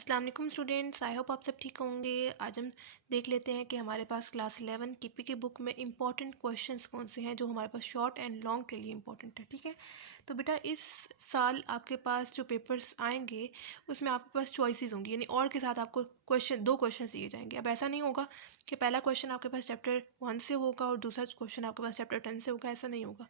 अस्सलाम वालेकुम students, I hope आप सब ठीक होंगे। आज हम देख लेते हैं कि हमारे पास क्लास 11 केपी की बुक में इंपॉर्टेंट क्वेश्चंस कौन से हैं जो हमारे पास शॉर्ट एंड लॉन्ग के लिए इंपॉर्टेंट है। ठीक है, तो बेटा इस साल आपके पास जो पेपर्स आएंगे उसमें आपके पास चॉइसेस होंगी, यानी और के साथ आपको दो क्वेश्चन दिए जाएंगे। अब ऐसा नहीं होगा कि पहला क्वेश्चन आपके पास चैप्टर 1 से होगा और दूसरा क्वेश्चन आपके पास चैप्टर 10 से होगा, ऐसा नहीं होगा।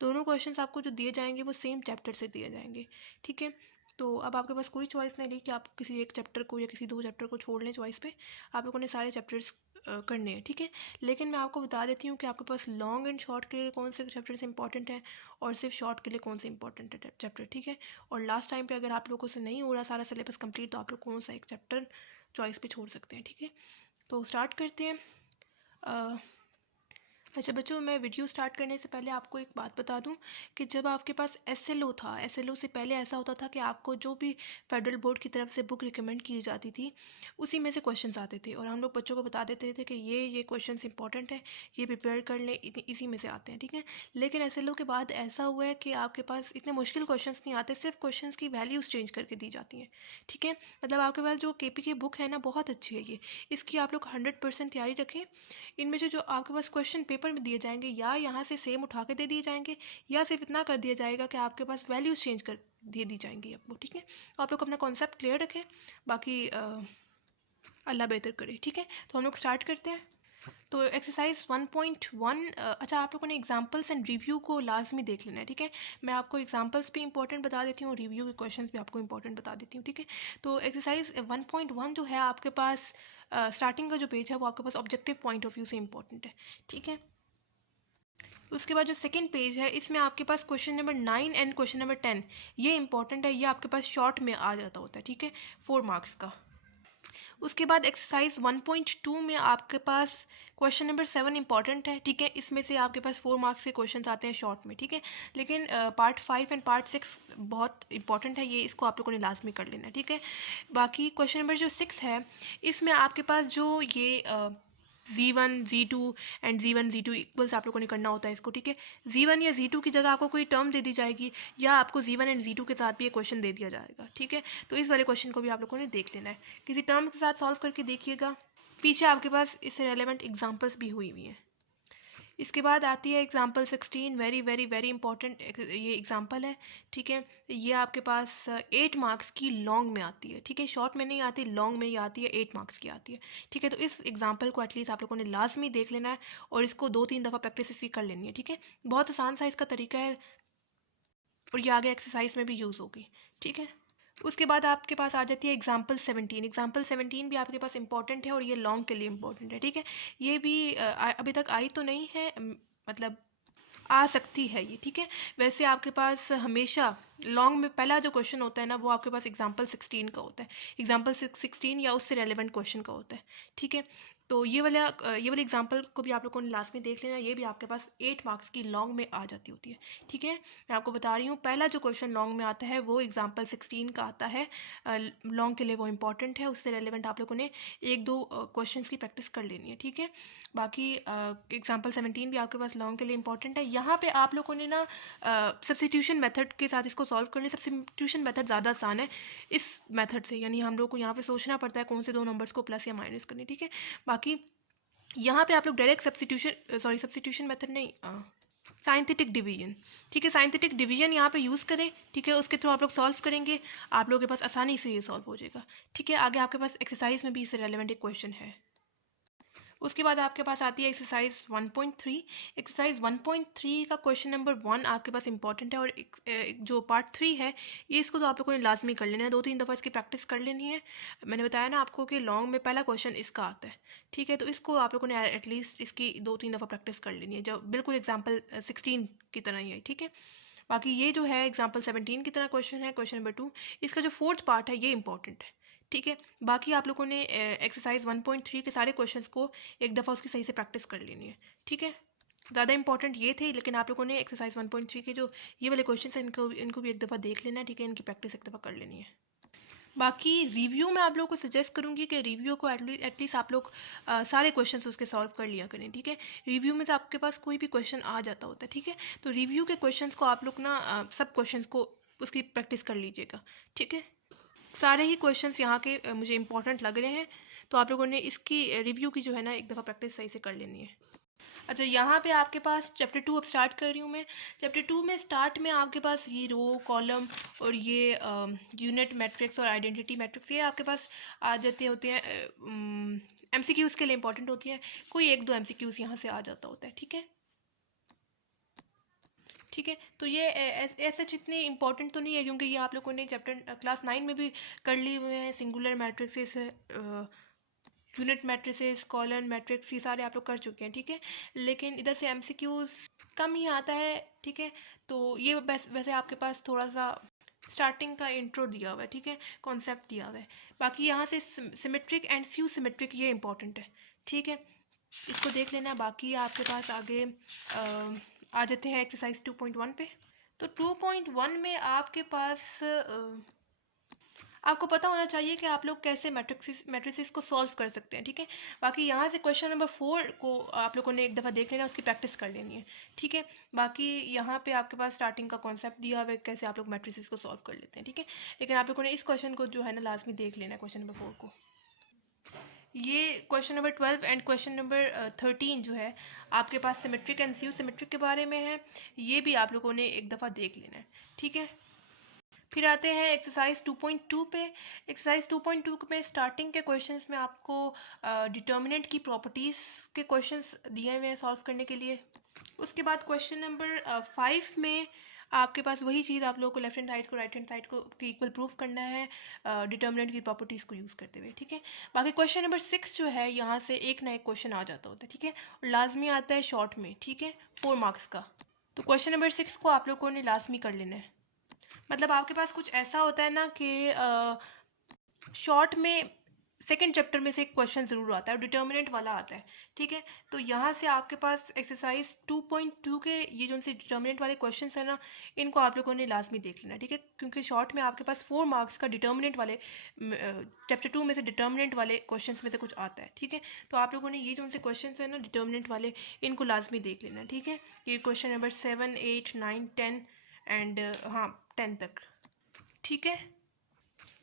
दोनों क्वेश्चंस आपको जो दिए जाएंगे वो सेम चैप्टर से दिए जाएंगे। ठीक है, तो अब आपके पास कोई चॉइस नहीं रही कि आप किसी एक चैप्टर को या किसी दो चैप्टर को छोड़ लें चॉइस पे। आप लोगों ने सारे चैप्टर्स करने हैं। ठीक है, लेकिन मैं आपको बता देती हूँ कि आपके पास लॉन्ग एंड शॉर्ट के लिए कौन से चैप्टर्स इंपॉर्टेंट हैं और सिर्फ शॉर्ट के लिए कौन से इंपॉर्टेंट है चैप्टर। ठीक है, और लास्ट टाइम पे अगर आप लोगों से नहीं हो रहा सारा सिलेबस कंप्लीट तो आप लोग कौन सा एक चैप्टर चॉइस पे छोड़ सकते हैं। ठीक है, तो स्टार्ट करते हैं। अच्छा बच्चों, मैं वीडियो स्टार्ट करने से पहले आपको एक बात बता दूं कि जब आपके पास एसएलओ था, एसएलओ से पहले ऐसा होता था कि आपको जो भी फेडरल बोर्ड की तरफ से बुक रिकमेंड की जाती थी उसी में से क्वेश्चंस आते थे और हम लोग बच्चों को बता देते थे कि ये क्वेश्चंस इंपॉर्टेंट है, ये प्रिपेयर कर लें, इसी में से आते हैं। ठीक है, लेकिन एसएलओ के बाद ऐसा हुआ है कि आपके पास इतने मुश्किल क्वेश्चन नहीं आते, सिर्फ क्वेश्चन की वैल्यूज़ चेंज करके दी जाती हैं। ठीक है, मतलब आपके पास जो केपी की बुक है ना, बहुत अच्छी है ये, इसकी आप लोग 100% तैयारी रखें। इनमें से जो आपके पास क्वेश्चन पेपर में दिए जाएंगे या यहाँ से सेम उठा के दे दिए जाएंगे या सिर्फ इतना कर दिया जाएगा कि आपके पास वैल्यूज़ चेंज कर दे दी जाएंगी आपको। ठीक है, तो आप लोग अपना कॉन्सेप्ट क्लियर रखें, बाकी अल्लाह बेहतर करे। ठीक है, तो हम लोग स्टार्ट करते हैं। तो एक्सरसाइज 1.1, अच्छा आप लोगों ने एग्जांपल्स एंड रिव्यू को लाजमी देख लेना है। ठीक है, मैं आपको एग्जांपल्स भी इंपॉर्टेंट बता देती हूँ और रिव्यू के क्वेश्चंस भी आपको इंपॉर्टेंट बता देती हूँ। ठीक है, तो एक्सरसाइज 1.1 जो है आपके पास स्टार्टिंग का जो पेज है वो आपके पास ऑब्जेक्टिव पॉइंट ऑफ व्यू से इंपॉर्टेंट है। ठीक है, उसके बाद जो सेकंड पेज है इसमें आपके पास question number 9 and question number 10 ये इंपॉर्टेंट है, ये आपके पास शॉर्ट में आ जाता होता है। ठीक है, 4 मार्क्स का। उसके बाद एक्सरसाइज 1.2 में आपके पास क्वेश्चन नंबर 7 इंपॉर्टेंट है। ठीक है, इसमें से आपके पास 4 मार्क्स के क्वेश्चंस आते हैं शॉर्ट में। ठीक है, लेकिन पार्ट 5 एंड पार्ट 6 बहुत इंपॉर्टेंट है, ये इसको आप लोगों ने लाजमी कर लेना है। ठीक है, बाकी क्वेश्चन नंबर जो 6 है इसमें आपके पास जो ये Z1 Z2 and Z1 Z2 equals आप लोगों ने करना होता है इसको। ठीक है, Z1 या Z2 की जगह आपको कोई टर्म दे दी जाएगी या आपको Z1 एंड Z2 के साथ भी एक क्वेश्चन दे दिया जाएगा। ठीक है, तो इस वाले क्वेश्चन को भी आप लोगों ने देख लेना है, किसी टर्म के साथ सॉल्व करके देखिएगा। पीछे आपके पास इससे रेलेवेंट एग्जाम्पल्स भी हुई हुई हैं। इसके बाद आती है example 16, very very very important ये एग्जाम्पल है। ठीक है, ये आपके पास 8 मार्क्स की लॉन्ग में आती है। ठीक है, शॉर्ट में नहीं आती, लॉन्ग में ही आती है, 8 मार्क्स की आती है। ठीक है, तो इस एग्जाम्पल को एटलीस्ट आप लोगों ने लाजमी देख लेना है और इसको 2-3 दफ़ा प्रैक्टिस इसकी कर लेनी है। ठीक है, बहुत आसान सा इसका तरीका है और ये आगे एक्सरसाइज में भी यूज़ होगी। ठीक है, उसके बाद आपके पास आ जाती है एग्जाम्पल 17। एग्जाम्पल 17 भी आपके पास इंपॉर्टेंट है और ये लॉन्ग के लिए इंपॉर्टेंट है। ठीक है, ये भी अभी तक आई तो नहीं है, मतलब आ सकती है ये। ठीक है, वैसे आपके पास हमेशा लॉन्ग में पहला जो क्वेश्चन होता है ना वो आपके पास एग्जाम्पल 16 का होता है, एग्जाम्पल 16 या उससे रेलेवेंट क्वेश्चन का होता है। ठीक है, तो ये वाले एग्जाम्पल को भी आप लोगों ने लास्ट में देख लेना, ये भी आपके पास 8 मार्क्स की लॉन्ग में आ जाती होती है। ठीक है, मैं आपको बता रही हूँ पहला जो क्वेश्चन लॉन्ग में आता है वो एग्जाम्पल 16 का आता है, लॉन्ग के लिए वो इंपॉर्टेंट है, उससे रेलेवेंट आप लोगों ने 1-2 क्वेश्चंस की प्रैक्टिस कर लेनी है। ठीक है, बाकी एग्जाम्पल 17 भी आपके पास लॉन्ग के लिए इंपॉर्टेंट है। यहाँ पे आप लोगों ने ना सब्स्टिट्यूशन मेथड के साथ इसको सॉल्व करनी। सब्स्टिट्यूशन मेथड ज़्यादा आसान है इस मेथड से, यानी हम लोग को यहाँ पे सोचना पड़ता है कौन से दो नंबर्स को प्लस या माइनस करनी। ठीक है, बाकी यहाँ पे आप लोग डायरेक्ट सब्स्टिट्यूशन मेथड नहीं, साइंटिफिक डिवीजन। ठीक है, साइंटिफिक डिवीजन यहाँ पे यूज़ करें। ठीक है, उसके थ्रू आप लोग सॉल्व करेंगे, आप लोगों के पास आसानी से ये सॉल्व हो जाएगा। ठीक है, आगे आपके पास एक्सरसाइज में भी इससे रेलेवेंट एक क्वेश्चन है। उसके बाद आपके पास आती है एक्सरसाइज 1.3। एक्सरसाइज 1.3 का क्वेश्चन नंबर 1 आपके पास इंपॉर्टेंट है और जो पार्ट 3 है ये इसको तो आप लोगों ने लाजमी कर लेना है, 2-3 दफ़ा इसकी प्रैक्टिस कर लेनी है। मैंने बताया ना आपको कि लॉन्ग में पहला क्वेश्चन इसका आता है। ठीक है, तो इसको आप लोगों ने एटलीस्ट इसकी 2-3 दफ़ा प्रैक्टिस कर लेनी है, जो बिल्कुल एग्जाम्पल 16 की तरह ही है। ठीक है, बाकी ये जो है एग्जाम्पल 17 की तरह क्वेश्चन है, क्वेश्चन नंबर 2, इसका जो 4th पार्ट है ये इंपॉर्टेंट है। ठीक है, बाकी आप लोगों ने एक्सरसाइज 1.3 के सारे क्वेश्चंस को एक दफ़ा उसकी सही से प्रैक्टिस कर लेनी है। ठीक है, ज़्यादा इंपॉर्टेंट ये थे, लेकिन आप लोगों ने एक्सरसाइज 1.3 के जो ये वाले क्वेश्चंस हैं इनको भी एक दफ़ा देख लेना है। ठीक है, इनकी प्रैक्टिस एक दफ़ा कर लेनी है। बाकी रिव्यू में आप लोगों को सजेस्ट करूँगी कि रिव्यू को एटलीस्ट आप लोग सारे क्वेश्चंस उसके सॉल्व कर लिया करें। ठीक है, रिव्यू में से आपके पास कोई भी क्वेश्चन आ जाता होता है। ठीक है, तो रिव्यू के क्वेश्चंस को आप लोग ना सब क्वेश्चंस को उसकी प्रैक्टिस कर लीजिएगा। ठीक है, सारे ही क्वेश्चंस यहाँ के मुझे इंपॉर्टेंट लग रहे हैं, तो आप लोगों ने इसकी रिव्यू की जो है ना एक दफ़ा प्रैक्टिस सही से कर लेनी है। अच्छा, यहाँ पे आपके पास चैप्टर 2 अब स्टार्ट कर रही हूँ मैं। चैप्टर 2 में स्टार्ट में आपके पास ये रो कॉलम और ये यूनिट मैट्रिक्स और आइडेंटिटी मैट्रिक्स ये आपके पास आ जाते होते हैं, एमसीक्यूज़ के लिए इंपॉर्टेंट होती है। कोई एक दो एमसीक्यूज़ यहाँ से आ जाता होता है, ठीक है। ठीक है, तो ये ऐसे जितने इंपॉर्टेंट तो नहीं है, क्योंकि ये आप लोगों ने चैप्टर क्लास 9 में भी कर लिए हुए हैं। Singular matrixes, unit matrices, colon matrix, ये सारे आप लोग कर चुके हैं, ठीक है। लेकिन इधर से एमसीक्यूज़ कम ही आता है, ठीक है। तो ये वैसे आपके पास थोड़ा सा स्टार्टिंग का इंट्रो दिया हुआ है, ठीक है, कॉन्सेप्ट दिया हुआ है। बाकी यहाँ से सिमेट्रिक एंड फ्यू सिमेट्रिक ये इंपॉर्टेंट है, ठीक है, इसको देख लेना। बाकी आपके पास आगे आ जाते हैं एक्सरसाइज 2.1 पे। तो 2.1 में आपके पास आपको पता होना चाहिए कि आप लोग कैसे मैट्रिसेस को सॉल्व कर सकते हैं, ठीक है। बाकी यहाँ से क्वेश्चन नंबर 4 को आप लोगों ने एक दफ़ा देख लेना, उसकी प्रैक्टिस कर लेनी है, ठीक है। बाकी यहाँ पे आपके पास स्टार्टिंग का कॉन्सेप्ट दिया हुआ है कैसे आप लोग मैट्रिसेस को सॉल्व कर लेते हैं, ठीक है। लेकिन आप लोगों ने इस क्वेश्चन को जो है ना लाजमी देख लेना है, क्वेश्चन नंबर 4 को। ये question number 12 and question number 13 जो है आपके पास सिमेट्रिक एंड स्यू सिमेट्रिक के बारे में है। ये भी आप लोगों ने एक दफ़ा देख लेना है, ठीक है। फिर आते हैं एक्सरसाइज 2.2 पे। एक्सरसाइज 2.2 में स्टार्टिंग के क्वेश्चंस में आपको डिटर्मिनेंट की प्रॉपर्टीज़ के क्वेश्चंस दिए हुए हैं सॉल्व करने के लिए। उसके बाद क्वेश्चन नंबर 5 में आपके पास वही चीज़ आप लोगों को लेफ्ट हैंड साइड को राइट हैंड साइड को इक्वल प्रूफ करना है डिटर्मिनेंट की प्रॉपर्टीज़ को यूज़ करते हुए, ठीक है। बाकी क्वेश्चन नंबर 6 जो है यहाँ से एक ना एक क्वेश्चन आ जाता होता है, ठीक है, और लाजमी आता है शॉर्ट में, ठीक है, 4 मार्क्स का। तो क्वेश्चन नंबर 6 को आप लोगों ने लाजमी कर लेना है। मतलब आपके पास कुछ ऐसा होता है ना कि शॉर्ट में सेकंड चैप्टर में से एक क्वेश्चन ज़रूर आता है और डिटर्मिनेंट वाला आता है, ठीक है। तो यहाँ से आपके पास एक्सरसाइज 2.2 के ये जो उनसे डिटर्मिनेंट वाले क्वेश्चंस हैं ना, इनको आप लोगों ने लाजमी देख लेना, ठीक है, क्योंकि शॉर्ट में आपके पास 4 मार्क्स का डिटर्मिनेंट वाले चैप्टर 2 में से डिटर्मिनेंट वाले क्वेश्चंस में से कुछ आता है, ठीक है। तो आप लोगों ने ये जो उनसे क्वेश्चन हैं ना डिटर्मिनेंट वाले, इनको लाजमी देख लेना, ठीक है। ये क्वेश्चन नंबर 7, 8, 9, 10 एंड हाँ 10 तक, ठीक है।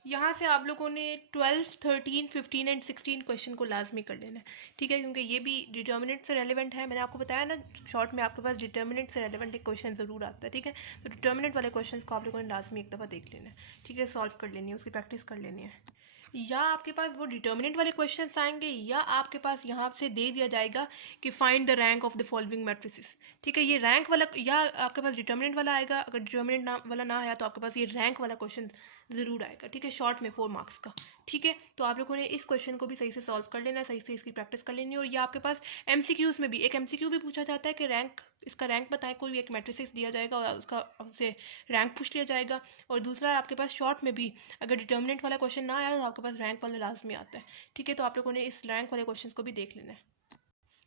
यहाँ से आप लोगों ने 12, 13, 15 एंड 16 क्वेश्चन को लाजमी कर लेना है, ठीक है, क्योंकि ये भी डिटर्मिनेंट से रेलेवेंट है। मैंने आपको बताया ना शॉर्ट में आपके पास डिटर्मिनेंट से रेलेवेंट एक क्वेश्चन ज़रूर आता है, ठीक है। तो डिटर्मिनेंट वाले क्वेश्चन को आप लोगों ने लाजमी एक दफ़ा देख लेना है, ठीक है, सॉल्व कर लेनी है, उसकी प्रैक्टिस कर लेनी है। या आपके पास वो डिटर्मिनेंट वाले क्वेश्चंस आएंगे, या आपके पास यहाँ से दे दिया जाएगा कि find the rank of the following matrices, ठीक है। ये रैंक वाला, या आपके पास डिटर्मिनेंट वाला आएगा। अगर डिटर्मिनेंट वाला ना आया तो आपके पास ये रैंक वाला क्वेश्चन ज़रूर आएगा, ठीक है, शॉर्ट में 4 मार्क्स का, ठीक है। तो आप लोगों ने इस क्वेश्चन को भी सही से सॉल्व कर लेना है, सही से इसकी प्रैक्टिस कर लेनी है। और ये आपके पास एमसीक्यूज़ में भी एक एमसीक्यू भी पूछा जाता है कि रैंक, इसका रैंक बताएं। कोई भी एक मैट्रिक्स दिया जाएगा और उसका उससे रैंक पूछ लिया जाएगा। और दूसरा आपके पास शॉर्ट में भी अगर डिटर्मिनेंट वाला क्वेश्चन ना आया तो आपके पास रैंक वाला लाजमी आता है, ठीक है। तो आप लोगों ने इस रैंक वाले क्वेश्चन को भी देख लेना है।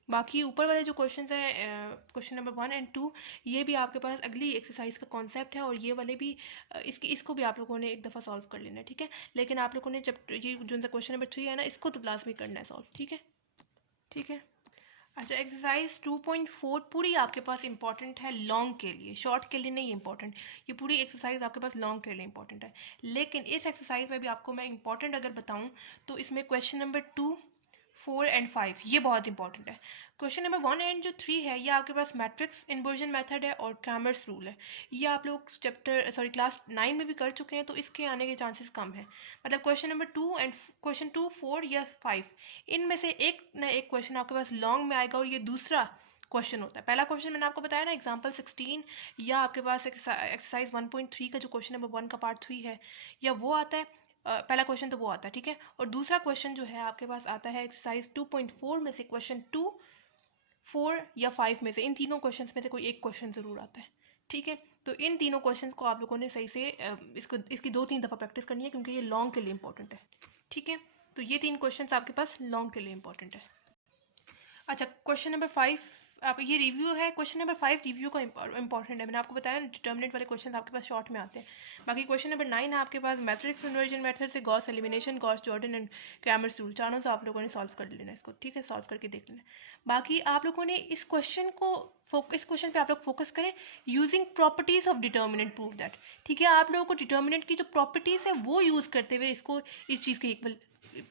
बाकी ऊपर वाले जो क्वेश्चन हैं क्वेश्चन नंबर 1 एंड 2, ये भी आपके पास अगली एक्सरसाइज का कॉन्सेप्ट है। और ये वाले भी इसको भी आप लोगों ने एक दफ़ा सॉल्व कर लेना है, ठीक है। लेकिन आप लोगों ने जब ये जो क्वेश्चन नंबर 3 है ना, इसको तो लाजमी करना है सॉल्व, ठीक है, ठीक है। अच्छा, एक्सरसाइज 2.4 पूरी आपके पास इंपॉर्टेंट है लॉन्ग के लिए, शॉर्ट के लिए नहीं इंपॉर्टेंट। ये पूरी एक्सरसाइज आपके पास लॉन्ग के लिए इंपॉर्टेंट है। लेकिन इस एक्सरसाइज में भी आपको मैं इंपॉर्टेंट अगर बताऊं तो इसमें क्वेश्चन नंबर 2, 4 एंड 5 ये बहुत इंपॉर्टेंट है। क्वेश्चन नंबर 1 एंड जो 3 है ये आपके पास मैट्रिक्स इन्वर्जन मेथड है और क्रैमर्स रूल है। ये आप लोग क्लास 9 में भी कर चुके हैं, तो इसके आने के चांसेस कम है। मतलब क्वेश्चन नंबर 2 एंड क्वेश्चन 2, 4 या 5 इनमें से एक ना एक क्वेश्चन आपके पास लॉन्ग में आएगा और ये दूसरा क्वेश्चन होता है। पहला क्वेश्चन मैंने आपको बताया ना एग्जाम्पल 16, या आपके पास एक्सरसाइज 1.3 का जो क्वेश्चन नंबर 1 का पार्ट 3 है, या वो आता है। पहला क्वेश्चन तो वो आता है, ठीक है। और दूसरा क्वेश्चन जो है आपके पास आता है एक्सरसाइज 2.4 में से क्वेश्चन 2, 4 या 5 में से, इन तीनों क्वेश्चन में से कोई एक क्वेश्चन ज़रूर आता है, ठीक है। तो इन तीनों क्वेश्चंस को आप लोगों ने सही से इसकी 2-3 दफ़ा प्रैक्टिस करनी है, क्योंकि ये लॉन्ग के लिए इंपॉर्टेंट है, ठीक है। तो ये 3 क्वेश्चंस आपके पास लॉन्ग के लिए इंपॉर्टेंट है। अच्छा, क्वेश्चन नंबर 5 आप ये रिव्यू है, क्वेश्चन नंबर 5 रिव्यू का इंपॉर्टेंट है, मैंने आपको बताया डिटर्मिनेंट वाले क्वेश्चन आपके पास शॉर्ट में आते हैं। बाकी क्वेश्चन नंबर 9 है आपके पास मैट्रिक्स इन्वर्जन मेथड से Gauss elimination, Gauss Jordan and Cramer's rule, चारों से आप लोगों ने सॉल्व कर लेना इसको, ठीक है, सॉल्व करके देख लेना। बाकी आप लोगों ने इस क्वेश्चन को इस क्वेश्चन पे आप लोग फोकस करें, using properties of determinant prove that, ठीक है, आप लोगों को डिटर्मिनेंट की जो प्रॉपर्टीज है वो यूज़ करते हुए इसको इस चीज़ के इक्वल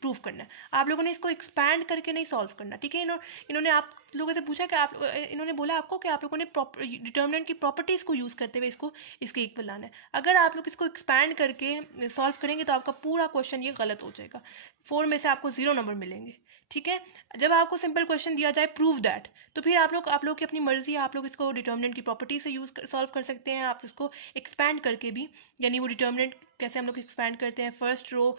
प्रूव करना है। आप लोगों ने इसको एक्सपैंड करके नहीं सॉल्व करना, ठीक है। इन्होंने आप लोगों से पूछा कि आप इन्होंने बोला आपको कि आप लोगों ने डिटर्मिनेंट की प्रॉपर्टीज़ को यूज़ करते हुए इसको इसके इक्वल लाना है। अगर आप लोग इसको एक्सपैंड करके सॉल्व करेंगे तो आपका पूरा क्वेश्चन ये गलत हो जाएगा, 4 में से आपको 0 नंबर मिलेंगे, ठीक है। जब आपको सिंपल क्वेश्चन दिया जाए प्रूव दैट, तो फिर आप लोग की अपनी मर्जी है, आप लोग इसको डिटर्मिनेंट की प्रॉपर्टी से सॉल्व कर सकते हैं, आप इसको एक्सपैंड करके भी, यानी वो डिटर्मिनेंट कैसे हम लोग एक्सपैंड करते हैं, first row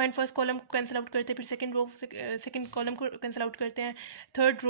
and first column को कैंसिल आउट करते हैं, फिर सेकंड कॉलम को कैंसिल आउट करते हैं, third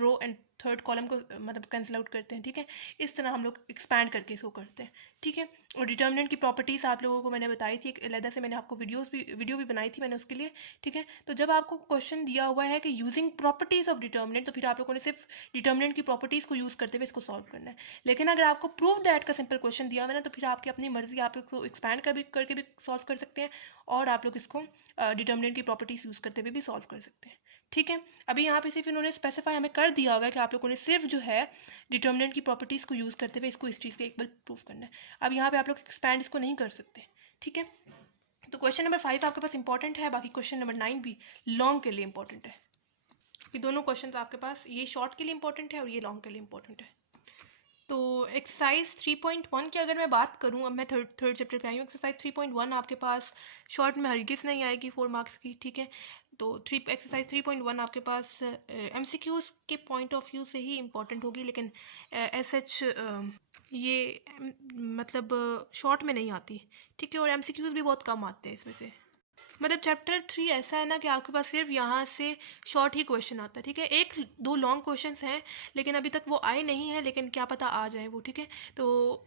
row and third column को मतलब कैंसिल आउट करते हैं, ठीक है। इस तरह हम लोग एक्सपैंड करके इसको करते हैं, ठीक है। और डिटर्मिनेंट की प्रॉपर्टीज़ आप लोगों को मैंने बताई थी, एक अलग से मैंने आपको वीडियो भी बनाई थी मैंने उसके लिए, ठीक है। तो जब आपको क्वेश्चन दिया हुआ है कि यूजिंग प्रॉपर्टीज़ ऑफ डिटर्मिनेंट, तो फिर आप लोगों ने सिर्फ डिटर्मिनेंट की प्रॉपर्टीज़ को यूज़ करते हुए इसको सॉल्व करना है। लेकिन अगर आपको प्रूव दैट का सिंपल क्वेश्चन दिया हुआ है ना, तो फिर आपकी अपनी मर्जी, आप इसको एक्सपैंड करके भी सॉल्व कर सकते हैं, और आप लोग इसको डिटर्मिनेंट की प्रॉपर्टीज़ यूज़ करते हुए भी सॉल्व कर सकते हैं, ठीक है। अभी यहाँ पे सिर्फ इन्होंने स्पेसिफाई हमें कर दिया हुआ है कि आप लोगों ने सिर्फ जो है डिटर्मिनेंट की प्रॉपर्टीज़ को यूज़ करते हुए इसको इस चीज़ के इक्वल प्रूव करना है। अब यहाँ पे आप लोग एक्सपैंड इसको नहीं कर सकते, ठीक है। तो क्वेश्चन नंबर 5 आपके पास इंपॉर्टेंट है, बाकी क्वेश्चन नंबर 9 भी लॉन्ग के लिए इंपॉर्टेंट है। ये दोनों क्वेश्चन आपके पास, ये शॉर्ट के लिए इंपॉर्टेंट है और ये लॉन्ग के लिए इंपॉर्टेंट है। तो एक्सरसाइज 3.1 की अगर मैं बात करूं, अब मैं थर्ड चैप्टर पे आई हूँ। एक्सरसाइज 3.1 आपके पास शॉर्ट में हरगिज़ नहीं आएगी 4 मार्क्स की, ठीक है। तो एक्सरसाइज 3.1 आपके पास MCQs के पॉइंट ऑफ व्यू से ही इम्पॉर्टेंट होगी, लेकिन SH ये मतलब शॉर्ट में नहीं आती, ठीक है। और MCQs भी बहुत कम आते हैं इसमें से। मतलब चैप्टर 3 ऐसा है ना कि आपके पास सिर्फ यहाँ से शॉर्ट ही क्वेश्चन आता है, ठीक है। एक दो लॉन्ग क्वेश्चंस हैं लेकिन अभी तक वो आए नहीं हैं, लेकिन क्या पता आ जाए वो, ठीक है। तो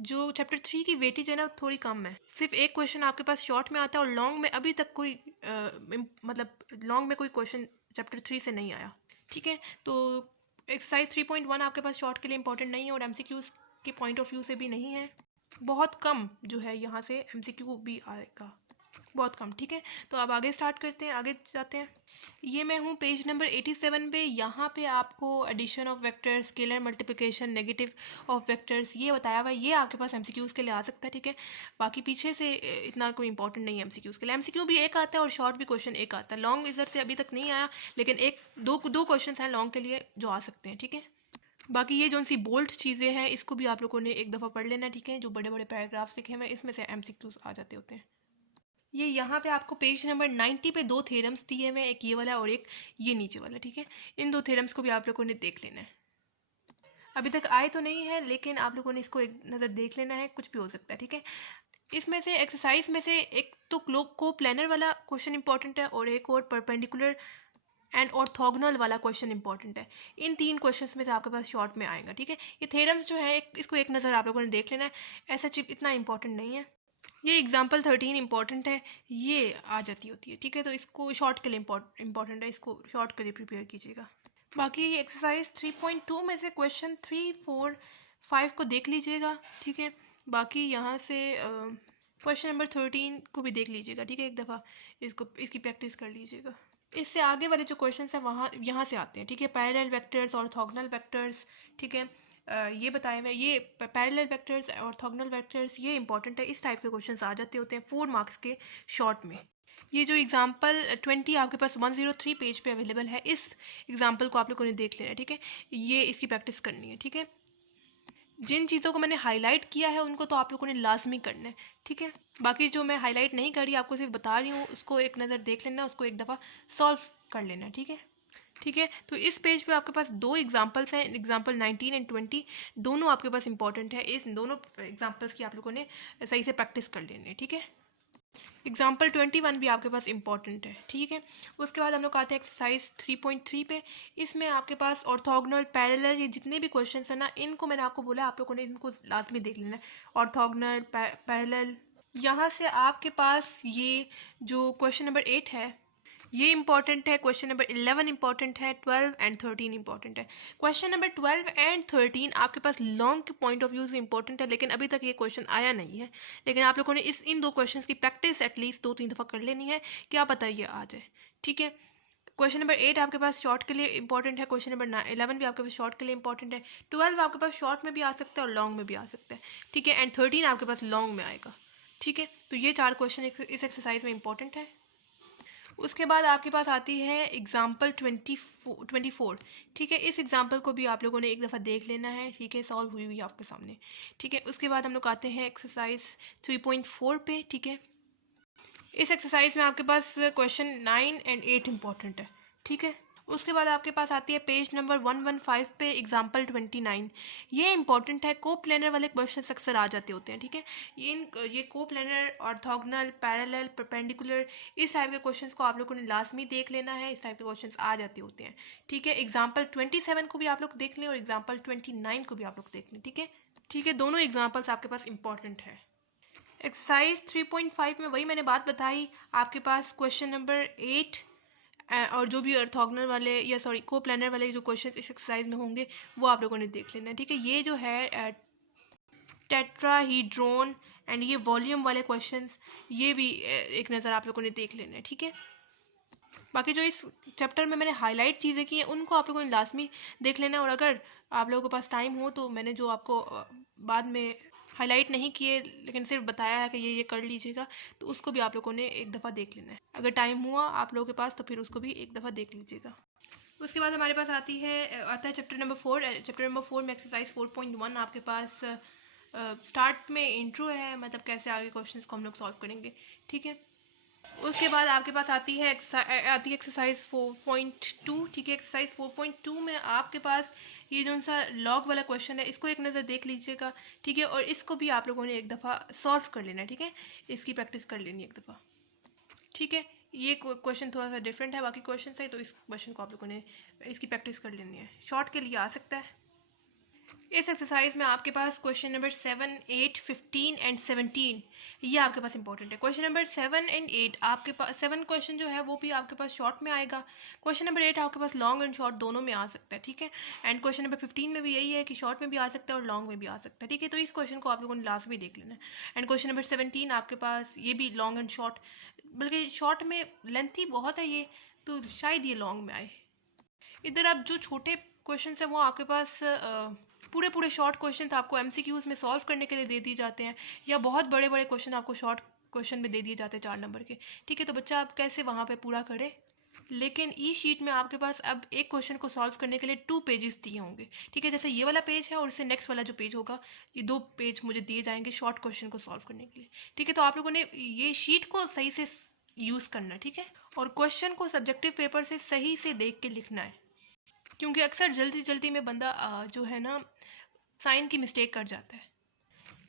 जो चैप्टर 3 की वेटेज है ना थोड़ी कम है, सिर्फ एक क्वेश्चन आपके पास शॉर्ट में आता है, और लॉन्ग में अभी तक कोई मतलब लॉन्ग में कोई क्वेश्चन चैप्टर 3 से नहीं आया, ठीक है। तो एक्सरसाइज 3.1 आपके पास शॉर्ट के लिए इंपॉर्टेंट नहीं है, और MCQs के पॉइंट ऑफ व्यू से भी नहीं है, बहुत कम जो है यहाँ से MCQ भी आएगा, बहुत कम, ठीक है। तो अब आगे स्टार्ट करते हैं, आगे जाते हैं। ये मैं हूँ पेज नंबर 87 पे। यहाँ पे आपको addition of vectors, scalar multiplication, negative of vectors ये बताया हुआ है, ये आपके पास MCQs के लिए आ सकता है, ठीक है। बाकी पीछे से इतना कोई इंपॉर्टेंट नहीं है MCQs के लिए। MCQ भी एक आता है और शॉर्ट भी क्वेश्चन एक आता है। लॉन्ग इधर से अभी तक नहीं आया, लेकिन दो क्वेश्चन हैं लॉन्ग के लिए जो आ सकते हैं, ठीक है। बाकी ये जो सी बोल्ड चीज़ें हैं इसको भी आप लोगों ने एक दफ़ा पढ़ लेना, ठीक है। जो बड़े बड़े पैराग्राफ्स लिखे हुए इसमें से MCQs आ जाते होते हैं। ये यहाँ पे आपको पेज नंबर 90 पे 2 थ्योरम्स दिए हुए हैं, एक ये वाला और एक ये नीचे वाला, ठीक है। इन 2 थ्योरम्स को भी आप लोगों ने देख लेना है। अभी तक आए तो नहीं है, लेकिन आप लोगों ने इसको एक नज़र देख लेना है, कुछ भी हो सकता है, ठीक है। इसमें से एक्सरसाइज में से एक तो को प्लानर वाला क्वेश्चन इंपॉर्टेंट है, और एक और परपेंडिकुलर एंड ऑर्थोगोनल वाला क्वेश्चन इंपॉर्टेंट है। इन 3 क्वेश्चंस में से आपके पास शॉर्ट में आएगा, ठीक है। ये थ्योरम्स जो है इसको एक नज़र आप लोगों ने देख लेना है, ऐसा चिप इतना इंपॉर्टेंट नहीं है। ये एग्जाम्पल 13 इंपॉर्टेंट है, ये आ जाती होती है, ठीक है। तो इसको शॉर्ट के लिए इंपॉर्टेंट है, इसको शॉर्ट के लिए प्रिपेयर कीजिएगा। बाकी एक्सरसाइज 3.2 में से क्वेश्चन 3, 4, 5 को देख लीजिएगा, ठीक है। बाकी यहाँ से क्वेश्चन नंबर 13 को भी देख लीजिएगा, ठीक है, एक दफ़ा इसकी प्रैक्टिस कर लीजिएगा। इससे आगे वाले जो क्वेश्चन हैं यहाँ से आते हैं, ठीक है। पैरेलल वेक्टर्स, ऑर्थोगोनल वेक्टर्स, ठीक है। ये बताए हुए, ये पैरेलल वेक्टर्स, ऑर्थोगोनल वेक्टर्स, ये इंपॉर्टेंट है। इस टाइप के क्वेश्चंस आ जाते होते हैं 4 मार्क्स के शॉर्ट में। ये जो एग्जांपल 20 आपके पास 103 पेज पे अवेलेबल है, इस एग्जांपल को आप लोगों ने देख लेना है, ठीक है। ये इसकी प्रैक्टिस करनी है, ठीक है। जिन चीज़ों को मैंने हाईलाइट किया है उनको तो आप लोगों ने लाजमी करना है, ठीक है। बाकी जो मैं हाईलाइट नहीं कर रही, आपको सिर्फ बता रही हूँ, उसको एक नज़र देख लेना, उसको एक दफ़ा सॉल्व कर लेना, ठीक है। ठीक है, तो इस पेज पे आपके पास 2 एग्जांपल्स हैं, एग्जांपल 19 एंड 20, दोनों आपके पास इंपॉर्टेंट है। इस दोनों एग्जांपल्स की आप लोगों ने सही से प्रैक्टिस कर लेनी है, ठीक है। एग्जाम्पल 21 भी आपके पास इंपॉर्टेंट है, ठीक है। उसके बाद हम लोग आते हैं एक्सरसाइज 3.3 पे। इसमें आपके पास ऑर्थोगोनल, पैरेलल, ये जितने भी क्वेश्चन हैं ना, इनको मैंने आपको बोला आप लोगों ने इनको लाजमी देख लेना है। ऑर्थोगोनल, पैरेलल, यहाँ से आपके पास ये जो क्वेश्चन नंबर 8 है, ये इंपॉर्टेंट है। क्वेश्चन नंबर 11 इंपॉर्टेंट है, 12 एंड 13 इंपॉर्टेंट है। क्वेश्चन नंबर 12 एंड 13 आपके पास लॉन्ग के पॉइंट ऑफ व्यू से इंपॉर्टेंट है, लेकिन अभी तक ये क्वेश्चन आया नहीं है। लेकिन आप लोगों ने इन दो क्वेश्चन की प्रैक्टिस एटलीस्ट 2-3 दफ़ा कर लेनी है, क्या पता ये आ जाए। ठीक है, क्वेश्चन नंबर 8 आपके पास शॉर्ट के लिए इंपॉर्टेंट है। क्वेश्चन नंबर 11 भी आपके पास शॉर्ट के लिए इंपॉर्टेंट है। 12 आपके पास शॉर्ट में भी आ सकता है और लॉन्ग में भी आ सकता है। ठीक है, एंड 13 आपके पास लॉन्ग में आएगा। ठीक है, तो ये 4 क्वेश्चन इस एक्सरसाइज में इंपॉर्टेंट है। उसके बाद आपके पास आती है एग्जाम्पल 24। ठीक है, इस एग्जाम्पल को भी आप लोगों ने एक दफ़ा देख लेना है। ठीक है, सॉल्व हुई हुई आपके सामने। ठीक है, उसके बाद हम लोग आते हैं एक्सरसाइज 3.4 पे। ठीक है, इस एक्सरसाइज में आपके पास क्वेश्चन 9 एंड 8 इंपॉर्टेंट है। ठीक है, उसके बाद आपके पास आती है पेज नंबर 115 पे एग्जाम्पल 29। ये इंपॉर्टेंट है, को प्लेनर वाले क्वेश्चन अक्सर आ जाते होते हैं। ठीक है, ये को प्लेनर, ऑर्थोगोनल, पैरेलल, परपेंडिकुलर, इस टाइप के क्वेश्चंस को आप लोगों ने लाजमी देख लेना है। इस टाइप के क्वेश्चंस आ जाते होते हैं। ठीक है, एग्जाम्पल 27 को भी आप लोग देख लें और एग्जाम्पल 29 को भी आप लोग देख लें। ठीक है, ठीक है, दोनों एग्जाम्पल्स आपके पास इंपॉर्टेंट है। एक्सरसाइज 3.5 में वही मैंने बात बताई, आपके पास क्वेश्चन नंबर 8 और जो भी ऑर्थोगोनल वाले या सॉरी को प्लानर वाले जो क्वेश्चन इस एक्सरसाइज में होंगे वो आप लोगों ने देख लेना है। ठीक है, ये जो है टेट्राहीड्रोन एंड ये वॉल्यूम वाले क्वेश्चंस, ये भी एक नज़र आप लोगों ने देख लेना है। ठीक है, बाकी जो इस चैप्टर में मैंने हाईलाइट चीज़ें की हैं उनको आप लोगों ने लाजमी देख लेना है। और अगर आप लोगों के पास टाइम हो तो मैंने जो आपको बाद में हाईलाइट नहीं किए लेकिन सिर्फ बताया है कि ये कर लीजिएगा, तो उसको भी आप लोगों ने एक दफ़ा देख लेना है। अगर टाइम हुआ आप लोगों के पास तो फिर उसको भी एक दफ़ा देख लीजिएगा। उसके बाद हमारे पास आता है चैप्टर नंबर 4। चैप्टर नंबर 4 में एक्सरसाइज 4.1 आपके पास स्टार्ट में इंट्रो है, मतलब कैसे आगे क्वेश्चंस को हम लोग सॉल्व करेंगे। ठीक है, उसके बाद आपके पास आती है एक्सरसाइज 4.2। ठीक है, एक्सरसाइज 4.2 में आपके पास ये जो सा लॉग वाला क्वेश्चन है इसको एक नज़र देख लीजिएगा। ठीक है, और इसको भी आप लोगों ने एक दफ़ा सॉल्व कर लेना है। ठीक है, इसकी प्रैक्टिस कर लेनी है एक दफ़ा। ठीक है, ये क्वेश्चन थोड़ा सा डिफरेंट है बाकी क्वेश्चन से, तो इस क्वेश्चन को आप लोगों ने इसकी प्रैक्टिस कर लेनी है। शॉर्ट के लिए आ सकता है। इस एक्सरसाइज में आपके पास क्वेश्चन नंबर 7, 8, 15 एंड 17 ये आपके पास इंपॉर्टेंट है। क्वेश्चन नंबर 7 एंड 8 आपके पास 7 क्वेश्चन जो है वो भी आपके पास शॉर्ट में आएगा। क्वेश्चन नंबर 8 आपके पास लॉन्ग एंड शॉर्ट दोनों में आ सकता है। ठीक है, एंड क्वेश्चन नंबर 15 में भी यही है कि शॉर्ट में भी आ सकता है और लॉन्ग में भी आ सकता है। ठीक है, तो इस क्वेश्चन को आप लोगों ने लास्ट में देख लेना है। एंड क्वेश्चन नंबर 17 आपके पास ये भी लॉन्ग एंड शॉर्ट, बल्कि शॉर्ट में लेंथ ही बहुत है ये, तो शायद ये लॉन्ग में आए। इधर आप जो छोटे क्वेश्चन हैं वो आपके पास पूरे पूरे शॉर्ट क्वेश्चन आपको एमसीक्यूज़ में सॉल्व करने के लिए दे दिए जाते हैं, या बहुत बड़े बड़े क्वेश्चन आपको शॉर्ट क्वेश्चन में दे दिए जाते हैं 4 नंबर के। ठीक है, तो बच्चा आप कैसे वहाँ पे पूरा करें। लेकिन ई शीट में आपके पास अब एक क्वेश्चन को सॉल्व करने के लिए 2 पेजेस दिए होंगे। ठीक है, जैसे ये वाला पेज है और इससे नेक्स्ट वाला जो पेज होगा, ये 2 पेज मुझे दिए जाएंगे शॉर्ट क्वेश्चन को सॉल्व करने के लिए। ठीक है, तो आप लोगों ने ये शीट को सही से यूज़ करना है। ठीक है, और क्वेश्चन को सब्जेक्टिव पेपर से सही से देख के लिखना है, क्योंकि अक्सर जल्दी जल्दी में बंदा जो है ना साइन की मिस्टेक कर जाता है।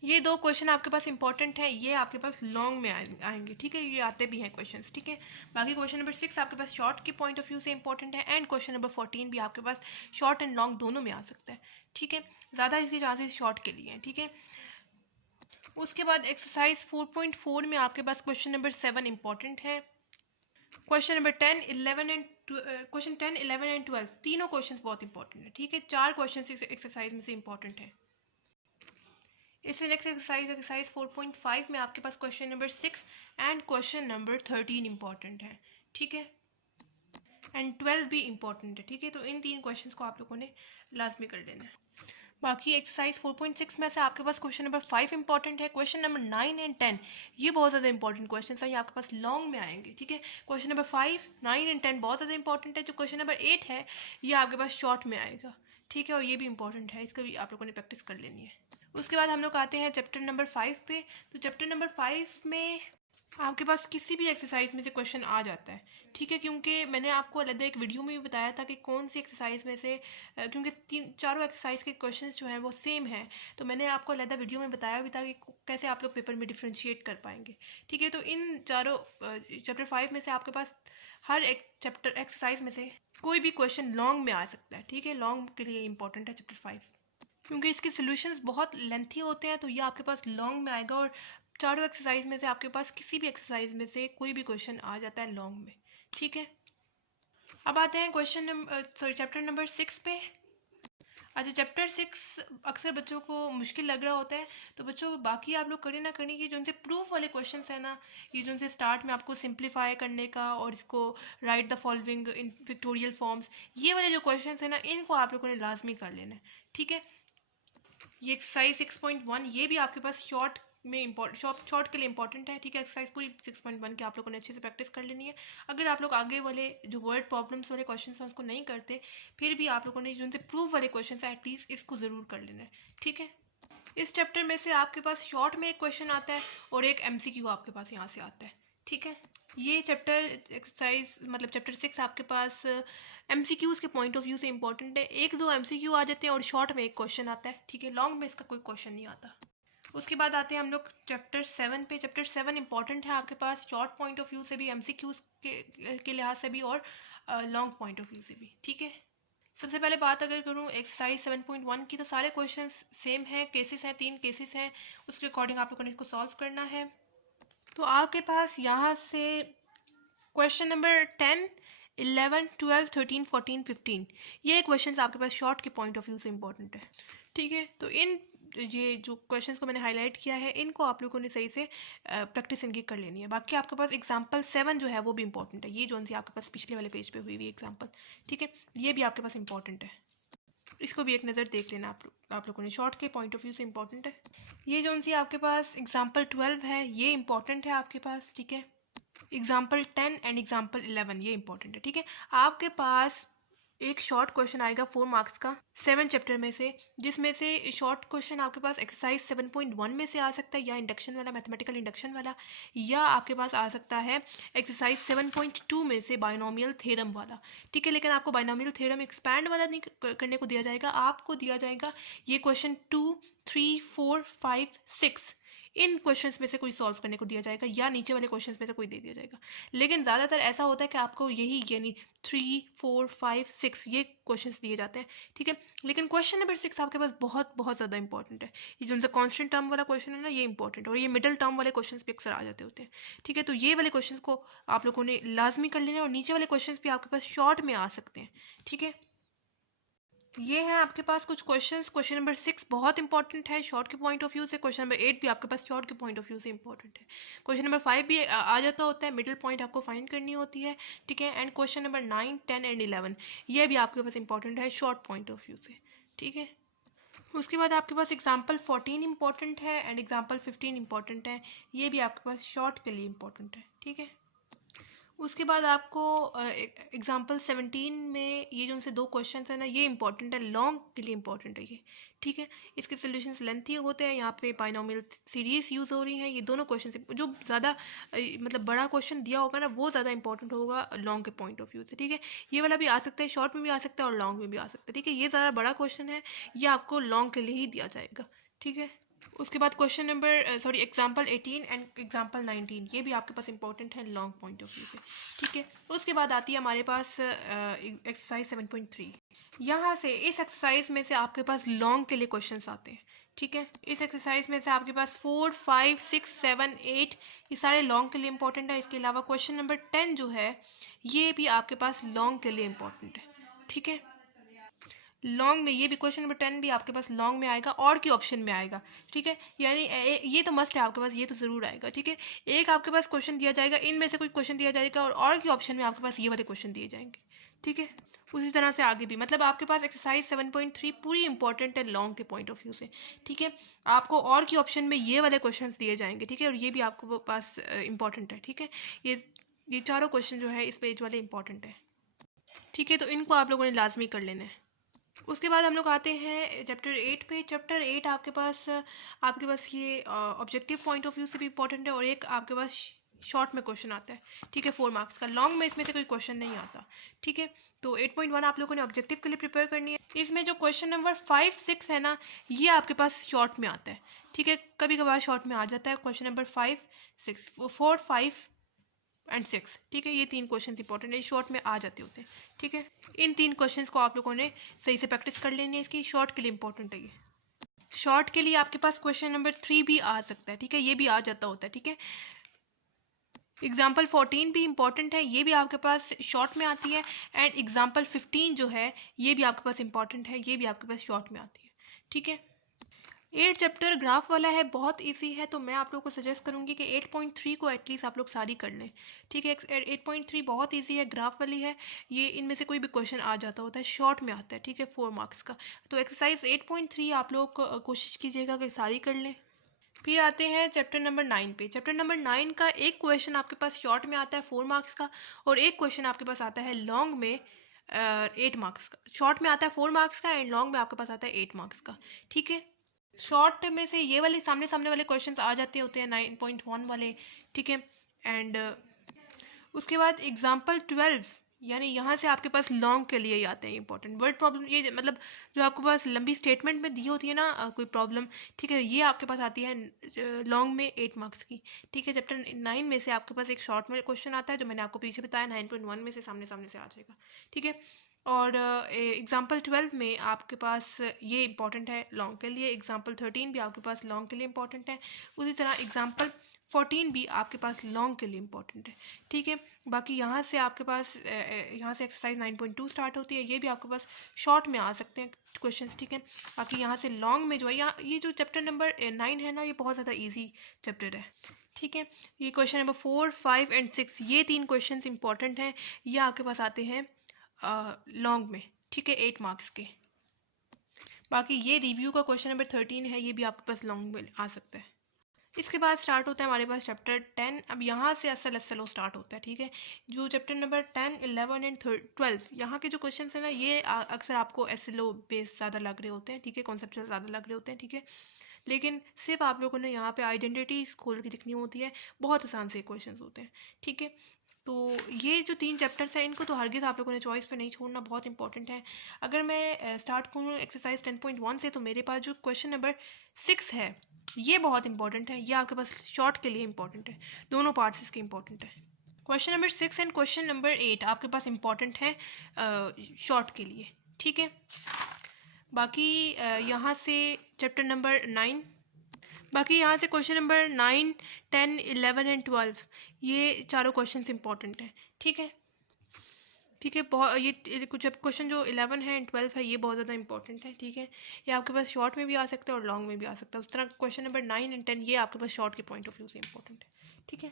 ये 2 क्वेश्चन आपके पास इंपॉर्टेंट है, ये आपके पास लॉन्ग में आएंगे। ठीक है, ये आते भी हैं क्वेश्चंस। ठीक है, बाकी क्वेश्चन नंबर 6 आपके पास शॉर्ट के पॉइंट ऑफ व्यू से इंपॉर्टेंट है, एंड क्वेश्चन नंबर 14 भी आपके पास शॉर्ट एंड लॉन्ग दोनों में आ सकता है। ठीक है, ज़्यादा इसके चांसेस शॉर्ट के लिए हैं। ठीक है, उसके बाद एक्सरसाइज 4.4 में आपके पास क्वेश्चन नंबर 7 इंपॉर्टेंट है। Question number 10, 11 and question 10, 11 and 12 तीनों क्वेश्चंस बहुत इंपॉर्टेंट है। ठीक है, 4 क्वेश्चंस इस एक्सरसाइज में से इंपॉर्टेंट है। इससे नेक्स्ट एक्सरसाइज 4.5 में आपके पास question number 6 and question number 13 important है। ठीक है, एंड 12 भी इंपॉर्टेंट है। ठीक है, तो इन 3 क्वेश्चंस को आप लोगों ने लाजमी कर लेना है। बाकी एक्सरसाइज 4.6 में से आपके पास क्वेश्चन नंबर 5 इंपॉर्टेंट है। क्वेश्चन नंबर 9 एंड 10 ये बहुत ज़्यादा इंपॉर्टेंट क्वेश्चन है, ये आपके पास लॉन्ग में आएंगे। ठीक है, क्वेश्चन नंबर 5, 9 एंड 10 बहुत ज़्यादा इंपॉर्टेंट है। जो क्वेश्चन नंबर 8 है ये आपके पास शॉर्ट में आएगा। ठीक है, और ये भी इंपॉर्टेंट है, इसका भी आप लोगों ने प्रैक्टिस कर लेनी है। उसके बाद हम लोग आते हैं चैप्टर नंबर 5 पे। तो चैप्टर नंबर 5 में आपके पास किसी भी एक्सरसाइज में से क्वेश्चन आ जाता है। ठीक है, क्योंकि मैंने आपको अलग एक वीडियो में भी बताया था कि कौन सी एक्सरसाइज में से क्योंकि चारों एक्सरसाइज के क्वेश्चंस जो हैं वो सेम हैं, तो मैंने आपको अलग वीडियो में बताया भी था कि कैसे आप लोग पेपर में डिफ्रेंशिएट कर पाएंगे। ठीक है, तो इन चारों चैप्टर 5 में से आपके पास हर एक चैप्टर एक्सरसाइज में से कोई भी क्वेश्चन लॉन्ग में आ सकता है। ठीक है, लॉन्ग के लिए इंपॉर्टेंट है चैप्टर 5, क्योंकि इसके सॉल्यूशंस बहुत लेंथी होते हैं, तो ये आपके पास लॉन्ग में आएगा। और चारों एक्सरसाइज में से आपके पास किसी भी एक्सरसाइज में से कोई भी क्वेश्चन आ जाता है लॉन्ग में। ठीक है, अब आते हैं चैप्टर नंबर 6 पे। अच्छा, चैप्टर 6 अक्सर बच्चों को मुश्किल लग रहा होता है, तो बच्चों बाकी आप लोग करें ना करें कि जो उनसे प्रूफ वाले क्वेश्चंस हैं ना, ये जो उनसे स्टार्ट में आपको सिंप्लीफाई करने का और इसको right the following in pictorial forms, ये वाले जो क्वेश्चंस हैं ना, इनको आप लोगों ने लाजमी कर लेना है। ठीक है, ये एक्सरसाइज 6.1 ये भी आपके पास शॉर्ट में शॉर्ट के लिए इंपॉर्टेंट है। ठीक है, एक्सरसाइज पूरी 6.1 की आप लोगों ने अच्छे से प्रैक्टिस कर लेनी है। अगर आप लोग आगे वाले जो वर्ड प्रॉब्लम्स वाले क्वेश्चन हैं उसको नहीं करते, फिर भी आप लोगों ने जो उनसे प्रूफ वाले क्वेश्चन हैं एटलीस्ट इसको ज़रूर कर लेना है। ठीक है, इस चैप्टर में से आपके पास शॉर्ट में एक क्वेश्चन आता है और एक MCQ आपके पास यहाँ से आता है। ठीक है, ये चैप्टर एक्सरसाइज मतलब चैप्टर 6 आपके पास MCQs के पॉइंट ऑफ व्यू से इंपॉर्टेंट है। 1-2 MCQ आ जाते हैं और शॉर्ट में एक क्वेश्चन आता है। ठीक है, लॉन्ग में इसका कोई क्वेश्चन नहीं आता। उसके बाद आते हैं हम लोग चैप्टर 7 पे। चैप्टर 7 इंपॉर्टेंट है आपके पास शॉर्ट पॉइंट ऑफ व्यू से भी, MCQs के लिहाज से भी और लॉन्ग पॉइंट ऑफ व्यू से भी। ठीक है, सबसे पहले बात अगर करूँ एक्सरसाइज 7.1 की, तो सारे क्वेश्चंस सेम हैं, केसेस हैं, 3 केसेस हैं, उसके अकॉर्डिंग आप लोगों ने इसको सॉल्व करना है। तो आपके पास यहाँ से क्वेश्चन नंबर 10, 11, 12, 13, 14, 15 ये क्वेश्चंस आपके पास शॉर्ट के पॉइंट ऑफ व्यू से इंपॉर्टेंट है। ठीक है, तो ये जो क्वेश्चंस को मैंने हाईलाइट किया है इनको आप लोगों ने सही से प्रैक्टिस इनकी कर लेनी है। बाकी आपके पास एग्जांपल 7 जो है वो भी इंपॉर्टेंट है, ये जो सी आपके पास पिछले वाले पेज पे हुई हुई एग्जांपल। ठीक है, ये भी आपके पास इंपॉर्टेंट है, इसको भी एक नज़र देख लेना आप लोगों ने, शॉर्ट के पॉइंट ऑफ व्यू से इंपॉर्टेंट है। ये जो सी आपके पास एग्जाम्पल 12 है ये इंपॉर्टेंट है आपके पास। ठीक है, एग्जाम्पल 10 एंड एग्जाम्पल 11 ये इंपॉर्टेंट है। ठीक है, आपके पास एक शॉर्ट क्वेश्चन आएगा 4 मार्क्स का 7 चैप्टर में से, जिसमें से शॉर्ट क्वेश्चन आपके पास एक्सरसाइज 7.1 में से आ सकता है, या इंडक्शन वाला, मैथमेटिकल इंडक्शन वाला, या आपके पास आ सकता है एक्सरसाइज 7.2 में से बाइनोमियल थ्योरम वाला। ठीक है, लेकिन आपको बाइनोमियल थ्योरम एक्सपैंड वाला नहीं करने को दिया जाएगा, आपको दिया जाएगा ये क्वेश्चन 2, 3, 4, 5, 6 इन क्वेश्चंस में से कोई सॉल्व करने को दिया जाएगा, या नीचे वाले क्वेश्चंस में से कोई दे दिया जाएगा। लेकिन ज़्यादातर ऐसा होता है कि आपको यही यानी 3, 4, 5, 6 ये क्वेश्चंस दिए जाते हैं। ठीक है, लेकिन क्वेश्चन नंबर 6 आपके पास बहुत बहुत ज़्यादा इंपॉर्टेंट है। ये जो उनका कॉन्स्टेंट टर्म वाला क्वेश्चन है ना, ये इंपॉर्टेंट है, और ये मिडल टर्म वाले क्वेश्चन भी अक्सर आ जाते होते हैं। ठीक है, तो ये वाले क्वेश्चन को आप लोगों ने लाजमी कर लेना है, और नीचे वाले क्वेश्चन भी आपके पास शॉर्ट में आ सकते हैं। ठीक है, ये है आपके पास कुछ क्वेश्चंस। क्वेश्चन नंबर 6 बहुत इंपॉर्टेंट है शॉर्ट के पॉइंट ऑफ व्यू से। क्वेश्चन नंबर 8 भी आपके पास शॉर्ट के पॉइंट ऑफ व्यू से इंपॉर्टेंट है। क्वेश्चन नंबर 5 भी आ जाता होता है, मिडिल पॉइंट आपको फाइंड करनी होती है। ठीक है, एंड क्वेश्चन नंबर 9, 10 एंड 11 ये भी आपके पास इंपॉर्टेंट है शॉर्ट पॉइंट ऑफ व्यू से। ठीक है, उसके बाद आपके पास एग्जाम्पल 14 इंपॉर्टेंट है एंड एग्जाम्पल 15 इंपॉर्टेंट है, ये भी आपके पास शॉर्ट के लिए इंपॉर्टेंट है। ठीक है, उसके बाद आपको एग्जाम्पल 17 में ये जो उनसे 2 क्वेश्चन है ना, ये इंपॉर्टेंट है, लॉन्ग के लिए इंपॉर्टेंट है ये। ठीक है, इसके सोल्यूशंस लेंथी होते हैं, यहाँ पे बाइनोमियल सीरीज यूज़ हो रही हैं। ये दोनों क्वेश्चन से जो ज़्यादा मतलब बड़ा क्वेश्चन दिया होगा ना, वो ज़्यादा इंपॉर्टेंट होगा लॉन्ग के पॉइंट ऑफ व्यू से। ठीक है, ये वाला भी आ सकता है, शॉर्ट में भी आ सकता है और लॉन्ग में भी आ सकता है। ठीक है, ये ज़्यादा बड़ा क्वेश्चन है, ये आपको लॉन्ग के लिए ही दिया जाएगा। ठीक है, उसके बाद question number example 18 and example 19 ये भी आपके पास इंपॉर्टेंट है लॉन्ग पॉइंट ऑफ व्यू से। ठीक है, उसके बाद आती है हमारे पास एक्सरसाइज 7.3। यहाँ से इस एक्सरसाइज में से आपके पास लॉन्ग के लिए क्वेश्चंस आते हैं। ठीक है, इस एक्सरसाइज में से आपके पास 4, 5, 6, 7, 8 ये सारे लॉन्ग के लिए इंपॉर्टेंट है। इसके अलावा क्वेश्चन नंबर 10 जो है ये भी आपके पास लॉन्ग के लिए इंपॉर्टेंट है। ठीक है, लॉन्ग में ये भी क्वेश्चन नंबर 10 भी आपके पास लॉन्ग में आएगा और के ऑप्शन में आएगा। ठीक है, यानी ये तो मस्ट है आपके पास, ये तो ज़रूर आएगा। ठीक है, एक आपके पास क्वेश्चन दिया जाएगा, इनमें से कोई क्वेश्चन दिया जाएगा और के ऑप्शन में आपके पास ये वाले क्वेश्चन दिए जाएंगे। ठीक है, उसी तरह से आगे भी, मतलब आपके पास एक्सरसाइज 7.3 पूरी इंपॉर्टेंट है लॉन्ग के पॉइंट ऑफ व्यू से। ठीक है, आपको और के ऑप्शन में ये वाले क्वेश्चन दिए जाएंगे। ठीक है, और ये भी आपको पास इंपॉर्टेंट है। ठीक है, ये चारों क्वेश्चन जो है इस पेज वाले इंपॉर्टेंट है। ठीक है, तो इनको आप लोगों ने लाजमी कर लेना है। उसके बाद हम लोग आते हैं चैप्टर 8 पे। चैप्टर 8 आपके पास ये ऑब्जेक्टिव पॉइंट ऑफ व्यू से भी इंपॉर्टेंट है, और एक आपके पास शॉर्ट में क्वेश्चन आता है। ठीक है, 4 मार्क्स का, लॉन्ग में इसमें से कोई क्वेश्चन नहीं आता। ठीक है, तो 8.1 आप लोगों ने ऑब्जेक्टिव के लिए प्रिपेयर करनी है। इसमें जो क्वेश्चन नंबर 5, 6 है ना, ये आपके पास शॉर्ट में आता है। ठीक है, कभी कभार शॉर्ट में आ जाता है क्वेश्चन नंबर 5, 6, 4, 5 एंड 6। ठीक है, ये 3 क्वेश्चन इंपॉर्टेंट है, शॉर्ट में आ जाते होते हैं। ठीक है, इन 3 क्वेश्चंस को आप लोगों ने सही से प्रैक्टिस कर लेनी है, इसकी शॉर्ट के लिए इंपॉर्टेंट है ये। शॉर्ट के लिए आपके पास क्वेश्चन नंबर 3 भी आ सकता है। ठीक है, ये भी आ जाता होता है। ठीक है, एग्जाम्पल 14 भी इंपॉर्टेंट है, ये भी आपके पास शॉर्ट में आती है। एंड एग्जाम्पल 15 जो है ये भी आपके पास इंपॉर्टेंट है, ये भी आपके पास शॉर्ट में आती है। ठीक है, 8 चैप्टर ग्राफ वाला है, बहुत इजी है, तो मैं आप लोगों को सजेस्ट करूँगी कि 8.3 को एटलीस्ट आप लोग सारी कर लें। ठीक है, 8.3 बहुत इजी है, ग्राफ वाली है, ये इनमें से कोई भी क्वेश्चन आ जाता होता है, शॉर्ट में आता है। ठीक है, 4 मार्क्स का। तो एक्सरसाइज 8.3 आप लोग कोशिश कीजिएगा कि सारी कर लें। फिर आते हैं चैप्टर नंबर 9 पे। चैप्टर नंबर 9 का एक क्वेश्चन आपके पास शॉर्ट में आता है 4 मार्क्स का, और एक क्वेश्चन आपके पास आता है लॉन्ग में 8 मार्क्स का। शॉर्ट में आता है 4 मार्क्स का एंड लॉन्ग में आपके पास आता है 8 मार्क्स का। ठीक है, शॉर्ट में से ये वाले सामने सामने वाले क्वेश्चंस आ जाते होते हैं 9.1 वाले। ठीक है, एंड उसके बाद एग्जाम्पल 12, यानी यहाँ से आपके पास लॉन्ग के लिए ही आते हैं इंपॉर्टेंट वर्ड प्रॉब्लम। ये मतलब जो आपके पास लंबी स्टेटमेंट में दी होती है ना कोई प्रॉब्लम, ठीक है, ये आपके पास आती है लॉन्ग में 8 मार्क्स की। ठीक है, चैप्टर 9 में से आपके पास एक शॉर्ट में क्वेश्चन आता है जो मैंने आपको पीछे बताया, 9.1 में से सामने सामने से आ जाएगा। ठीक है, और एग्जाम्पल 12 में आपके पास ये इंपॉर्टेंट है लॉन्ग के लिए। एग्जाम्पल 13 भी आपके पास लॉन्ग के लिए इंपॉर्टेंट है। उसी तरह एग्जाम्पल 14 भी आपके पास लॉन्ग के लिए इंपॉर्टेंट है। ठीक है, बाकी यहाँ से आपके पास यहाँ से एक्सरसाइज 9.2 स्टार्ट होती है, ये भी आपके पास शॉर्ट में आ सकते हैं क्वेश्चंस। ठीक है, बाकी यहाँ से लॉन्ग में जो है, यहाँ ये जो चैप्टर नंबर 9 है ना, ये बहुत ज़्यादा इजी चैप्टर है। ठीक है, ये क्वेश्चन नंबर 4, 5 एंड 6, ये 3 क्वेश्चंस इंपॉर्टेंट हैं, ये आपके पास आते हैं लॉन्ग में। ठीक है, 8 मार्क्स के। बाकी ये रिव्यू का क्वेश्चन नंबर 13 है, ये भी आपके पास लॉन्ग में आ सकता है। इसके बाद स्टार्ट होता है हमारे पास चैप्टर 10। अब यहाँ से SL स्टार्ट होता है। ठीक है, जो चैप्टर नंबर 10, 11 एंड 12, यहाँ के जो क्वेश्चन है ना, ये अक्सर आपको SLO बेस ज़्यादा लग रहे होते हैं। ठीक है, कॉन्सेप्चुअल ज़्यादा लग रहे होते हैं। ठीक है, लेकिन सिर्फ आप लोगों ने यहाँ पे आइडेंटिटीज खोल के दिखनी होती है, बहुत आसान से क्वेश्चन होते हैं। ठीक है, तो ये जो 3 चैप्टर्स हैं इनको तो हरगिज़ आप लोगों ने चॉइस पे नहीं छोड़ना, बहुत इंपॉर्टेंट है। अगर मैं स्टार्ट करूँ एक्सरसाइज 10.1 से, तो मेरे पास जो क्वेश्चन नंबर 6 है ये बहुत इंपॉर्टेंट है, ये आपके पास शॉर्ट के लिए इंपॉर्टेंट है, दोनों पार्ट्स इसके इंपॉर्टेंट है। Question number 6 and question number 8 आपके पास इंपॉर्टेंट है शॉर्ट के लिए। ठीक है, बाकी यहाँ से चैप्टर नंबर 9, बाकी यहाँ से क्वेश्चन नंबर 9, 10, 11 एंड 12, ये चारों क्वेश्चंस इंपॉर्टेंट हैं। ठीक है, ठीक है, बहुत ये कुछ अब क्वेश्चन जो 11 है एंड 12 है ये बहुत ज़्यादा इंपॉर्टेंट है। ठीक है, ये आपके पास शॉर्ट में भी आ सकता है और लॉन्ग में भी आ सकता है। उस तरह क्वेश्चन नंबर 9 एंड 10 ये आपके पास शॉर्ट के पॉइंट ऑफ व्यू से इंपॉर्टेंट है। ठीक है,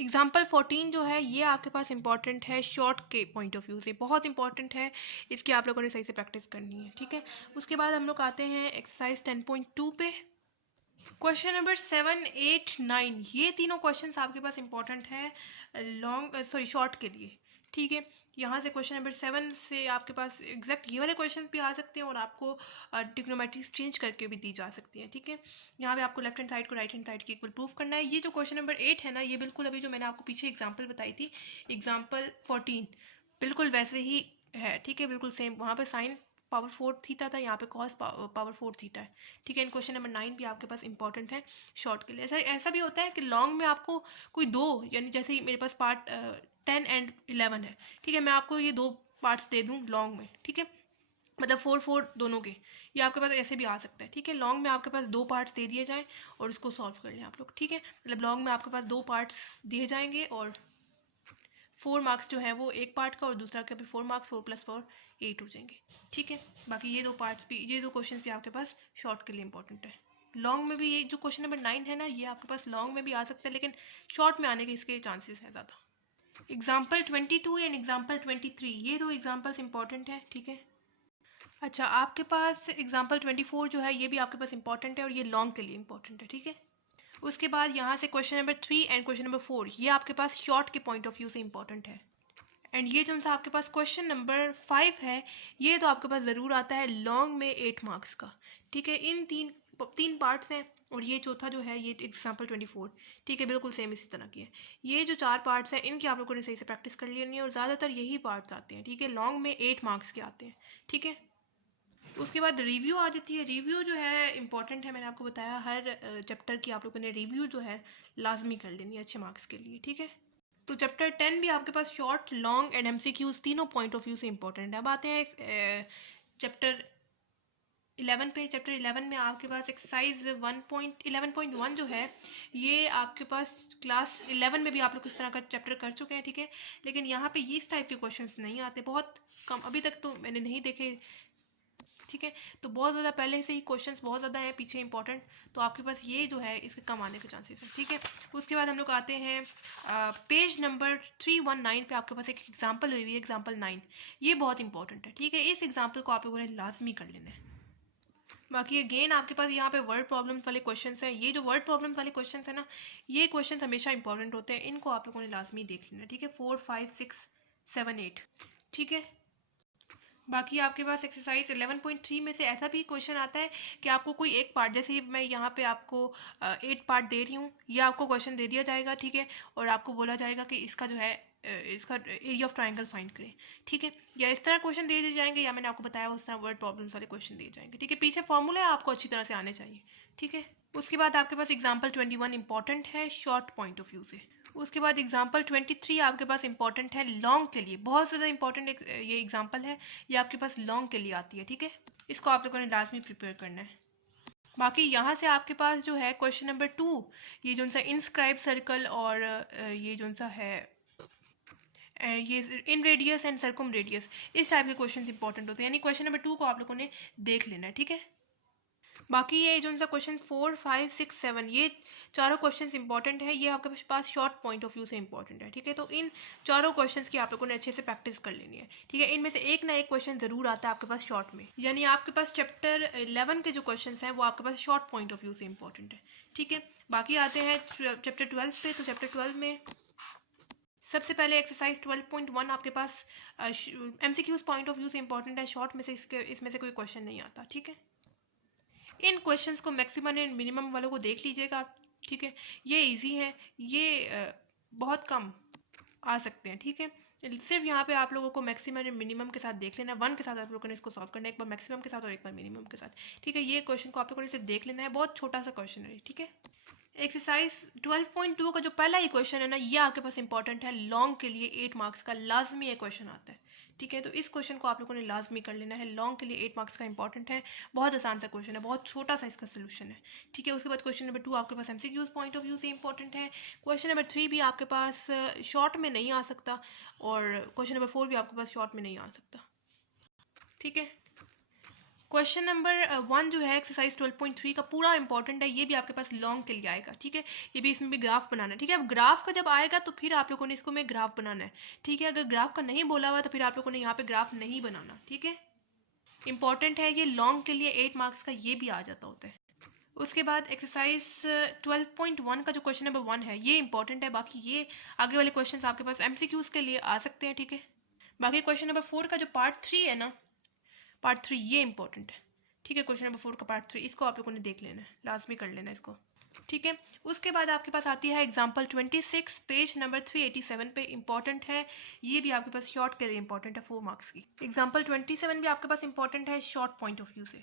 एग्जाम्पल 14 जो है ये आपके पास इंपॉर्टेंट है शॉर्ट के पॉइंट ऑफ व्यू से, बहुत इंपॉर्टेंट है, इसकी आप लोगों ने सही से प्रैक्टिस करनी है। ठीक है, उसके बाद हम लोग आते हैं एक्सरसाइज 10.2 पे। क्वेश्चन नंबर 7, 8, 9, ये तीनों क्वेश्चंस आपके पास इंपॉर्टेंट है शॉर्ट के लिए। ठीक है, यहाँ से क्वेश्चन नंबर 7 से आपके पास एग्जैक्ट ये वाले क्वेश्चंस भी आ सकते हैं और आपको ट्रिग्नोमेट्रीज चेंज करके भी दी जा सकती है। ठीक है, यहाँ पे आपको लेफ्ट हैंड साइड को राइट हैंड साइड की इक्वल प्रूफ करना है। ये जो क्वेश्चन नंबर 8 है ना, ये बिल्कुल अभी जो मैंने आपको पीछे एग्जाम्पल बताई थी एग्जाम्पल 14, बिल्कुल वैसे ही है। ठीक है, बिल्कुल सेम, वहाँ पर साइन पावर 4 थीटा था, यहाँ पे कॉस पावर 4 थीटा है। ठीक है, इन क्वेश्चन नंबर 9 भी आपके पास इंपॉर्टेंट है शॉर्ट के लिए। ऐसा ऐसा भी होता है कि लॉन्ग में आपको कोई दो, यानी जैसे ही मेरे पास पार्ट 10 एंड 11 है, ठीक है, मैं आपको ये दो पार्ट्स दे दूँ लॉन्ग में। ठीक है, मतलब 4 दोनों के, ये आपके पास ऐसे भी आ सकता है। ठीक है, लॉन्ग में आपके पास दो पार्ट्स दे दिए जाएँ और इसको सॉल्व कर लें आप लोग। ठीक है, मतलब लॉन्ग में आपके पास दो पार्ट्स दिए जाएंगे और 4 मार्क्स जो है वो एक पार्ट का और दूसरा का भी 4 मार्क्स, 4 + 4 8 हो जाएंगे। ठीक है, बाकी ये दो पार्ट्स भी, ये दो क्वेश्चंस भी आपके पास शॉर्ट के लिए इंपॉर्टेंट है। लॉन्ग में भी ये जो क्वेश्चन नंबर 9 है ना, ये आपके पास लॉन्ग में भी आ सकता है, लेकिन शॉर्ट में आने के इसके चांसेस हैं ज़्यादा। एग्जाम्पल 22 एंड एग्जाम्पल 23, ये दो एग्जाम्पल्स इंपॉर्टेंट है। ठीक है, अच्छा, आपके पास एग्जाम्पल 24 जो है ये भी आपके पास इंपॉर्टेंट है और ये लॉन्ग के लिए इंपॉर्टेंट है। ठीक है, उसके बाद यहाँ से question number 3 and question number 4 ये आपके पास शॉर्ट के पॉइंट ऑफ व्यू से इंपॉर्टेंट है। एंड ये जो सा आपके पास क्वेश्चन नंबर 5 है, ये तो आपके पास ज़रूर आता है लॉन्ग में 8 मार्क्स का। ठीक है, इन तीन पार्ट्स हैं और ये चौथा जो है ये एग्जाम्पल 24। ठीक है, बिल्कुल सेम इसी तरह की है। ये जो 4 पार्ट्स हैं इनकी आप लोगों ने सही से प्रैक्टिस कर लेनी है और ज़्यादातर यही पार्ट्स आते हैं। ठीक है, लॉन्ग में 8 मार्क्स के आते हैं। ठीक है, उसके बाद रिव्यू आ जाती है। रिव्यू जो है इंपॉर्टेंट है, मैंने आपको बताया हर चैप्टर की आप लोगों ने रिव्यू जो है लाजमी कर लेनी है अच्छे मार्क्स के लिए। ठीक है, तो चैप्टर 10 भी आपके पास शॉर्ट, लॉन्ग एंड MCQs तीनों पॉइंट ऑफ व्यू से इंपॉर्टेंट है। अब आते हैं चैप्टर 11 पे, चैप्टर 11 में आपके पास एक्सरसाइज 1.11.1 जो है ये आपके पास क्लास 11 में भी आप लोग इस तरह का चैप्टर कर चुके हैं, ठीक है। लेकिन यहाँ पे इस टाइप के क्वेश्चंस नहीं आते, बहुत कम, अभी तक तो मैंने नहीं देखे, ठीक है। तो बहुत ज़्यादा पहले से ही क्वेश्चंस बहुत ज़्यादा हैं पीछे इंपॉर्टेंट, तो आपके पास ये जो है इसके कम आने के चांसेस हैं, ठीक है। उसके बाद हम लोग आते हैं पेज नंबर 319 पे आपके पास एक एग्जांपल हुई है, एग्जांपल 9। ये बहुत इंपॉर्टेंट है, ठीक है। इस एग्जांपल को आप लोगों ने लाजमी कर लेना है। बाकी अगेन आपके पास यहाँ पे वर्ड प्रॉब्लम्स वाले क्वेश्चंस हैं। ये जो वर्ड प्रॉब्लम वाले क्वेश्चंस हैं ना, ये क्वेश्चंस हमेशा इंपॉर्टेंट होते हैं, इनको आप लोगों ने लाजमी देख लेना है, ठीक है। 4, 5, 6, 7, 8, ठीक है। बाकी आपके पास एक्सरसाइज 11.3 में से ऐसा भी क्वेश्चन आता है कि आपको कोई एक पार्ट, जैसे मैं यहाँ पे आपको 8 पार्ट दे रही हूँ, ये आपको क्वेश्चन दे दिया जाएगा, ठीक है। और आपको बोला जाएगा कि इसका जो है इसका एरिया ऑफ ट्राइंगल फाइंड करें, ठीक है। या इस तरह क्वेश्चन दे दिए जाएंगे, या मैंने आपको बताया उस तरह वर्ड प्रॉब्लम्स वाले क्वेश्चन दिए जाएंगे, ठीक है। पीछे फॉर्मूला आपको अच्छी तरह से आने चाहिए, ठीक है। उसके बाद आपके पास एग्जाम्पल 21 इंपॉर्टेंट है शॉर्ट पॉइंट ऑफ व्यू से। उसके बाद एग्जाम्पल 23 आपके पास इंपॉर्टेंट है लॉन्ग के लिए, बहुत ज़्यादा इंपॉर्टेंट ये एग्जाम्पल है, ये आपके पास लॉन्ग के लिए आती है, ठीक है। इसको आप लोगों ने लाजमी प्रिपेयर करना है। बाकी यहाँ से आपके पास जो है क्वेश्चन नंबर 2, ये जो सा इनस्क्राइब सर्कल और ये जो सा है ये इन रेडियस एंड सर्कुम रेडियस, इस टाइप के क्वेश्चन इंपॉर्टेंट होते हैं, यानी क्वेश्चन नंबर 2 को आप लोगों ने देख लेना है, ठीक है। बाकी ये जो सा क्वेश्चन 4, 5, 6, 7, ये चारों क्वेश्चंस इंपॉर्टेंट है, ये आपके पास शॉर्ट पॉइंट ऑफ व्यू से इंपॉर्टेंट है, ठीक है। तो इन चारों क्वेश्चंस की आप लोगों ने अच्छे से प्रैक्टिस कर लेनी है, ठीक है। इनमें से एक ना एक क्वेश्चन ज़रूर आता है आपके पास शॉर्ट में, यानी आपके पास चैप्टर 11 के जो क्वेश्चन हैं वो आपके पास शॉर्ट पॉइंट ऑफ व्यू से इंपॉर्टेंट है, ठीक है। बाकी आते हैं चैप्टर 12 पे। तो चैप्टर 12 में सबसे पहले एक्सरसाइज 12.1 आपके पास MCQs पॉइंट ऑफ व्यू से इंपॉर्टेंट है, शॉर्ट में से इसमें से कोई क्वेश्चन नहीं आता, ठीक है। इन क्वेश्चंस को मैक्सिमम एंड मिनिमम वालों को देख लीजिएगा आप, ठीक है। ये इजी है, ये बहुत कम आ सकते हैं, ठीक है। सिर्फ यहाँ पे आप लोगों को मैक्सिमम एंड मिनिमम के साथ देख लेना है, 1 के साथ आप लोगों ने इसको सॉल्व करना है, एक बार मैक्सिमम के साथ और एक बार मिनिमम के साथ, ठीक है। ये क्वेश्चन को आप लोगों ने सिर्फ देख लेना है, बहुत छोटा सा क्वेश्चन है, ठीक है। एक्सरसाइज 12.2 का जो पहला ही क्वेश्चन है ना, ये आपके पास इंपॉर्टेंट है, लॉन्ग के लिए 8 मार्क्स का लाजमी ये क्वेश्चन आता है, ठीक है। तो इस क्वेश्चन को आप लोगों ने लाजमी कर लेना है, लॉन्ग के लिए 8 मार्क्स का इंपॉर्टेंट है, बहुत आसान सा क्वेश्चन है, बहुत छोटा सा इसका सोल्यूशन है, ठीक है। उसके बाद क्वेश्चन नंबर 2 आपके पास MCQs पॉइंट ऑफ व्यू से इंपॉर्टेंट है। क्वेश्चन नंबर 3 भी आपके पास शॉर्ट में नहीं आ सकता, और क्वेश्चन नंबर 4 भी आपके पास शॉर्ट में नहीं आ सकता, ठीक है। क्वेश्चन नंबर 1 जो है एक्सरसाइज 12.3 का पूरा इंपॉर्टेंट है, ये भी आपके पास लॉन्ग के लिए आएगा, ठीक है। ये भी, इसमें भी ग्राफ बनाना है, ठीक है। अब ग्राफ का जब आएगा तो फिर आप लोगों ने इसको में ग्राफ बनाना है, ठीक है। अगर ग्राफ का नहीं बोला हुआ तो फिर आप लोगों ने यहाँ पे ग्राफ नहीं बनाना, ठीक है। इंपॉर्टेंट है ये, लॉन्ग के लिए 8 मार्क्स का ये भी आ जाता होता है। उसके बाद एक्सरसाइज 12.1 का जो क्वेश्चन नंबर 1 है ये इंपॉर्टेंट है, बाकी ये आगे वाले क्वेश्चन आपके पास MCQs के लिए आ सकते हैं, ठीक है। बाकी क्वेश्चन नंबर 4 का जो पार्ट 3 है ना, पार्ट 3 ये इंपॉर्टेंट है, ठीक है। क्वेश्चन नंबर 4 का पार्ट 3, इसको आप लोगों ने देख लेना है, लाजमी कर लेना है इसको, ठीक है। उसके बाद आपके पास आती है एग्जाम्पल 26 पेज नंबर 387 पे, इंपॉर्टेंट है, ये भी आपके पास शॉर्ट के लिए इंपॉर्टेंट है, 4 मार्क्स की। एग्जाम्पल 27 भी आपके पास इंपॉर्टेंट है शॉर्ट पॉइंट ऑफ व्यू से।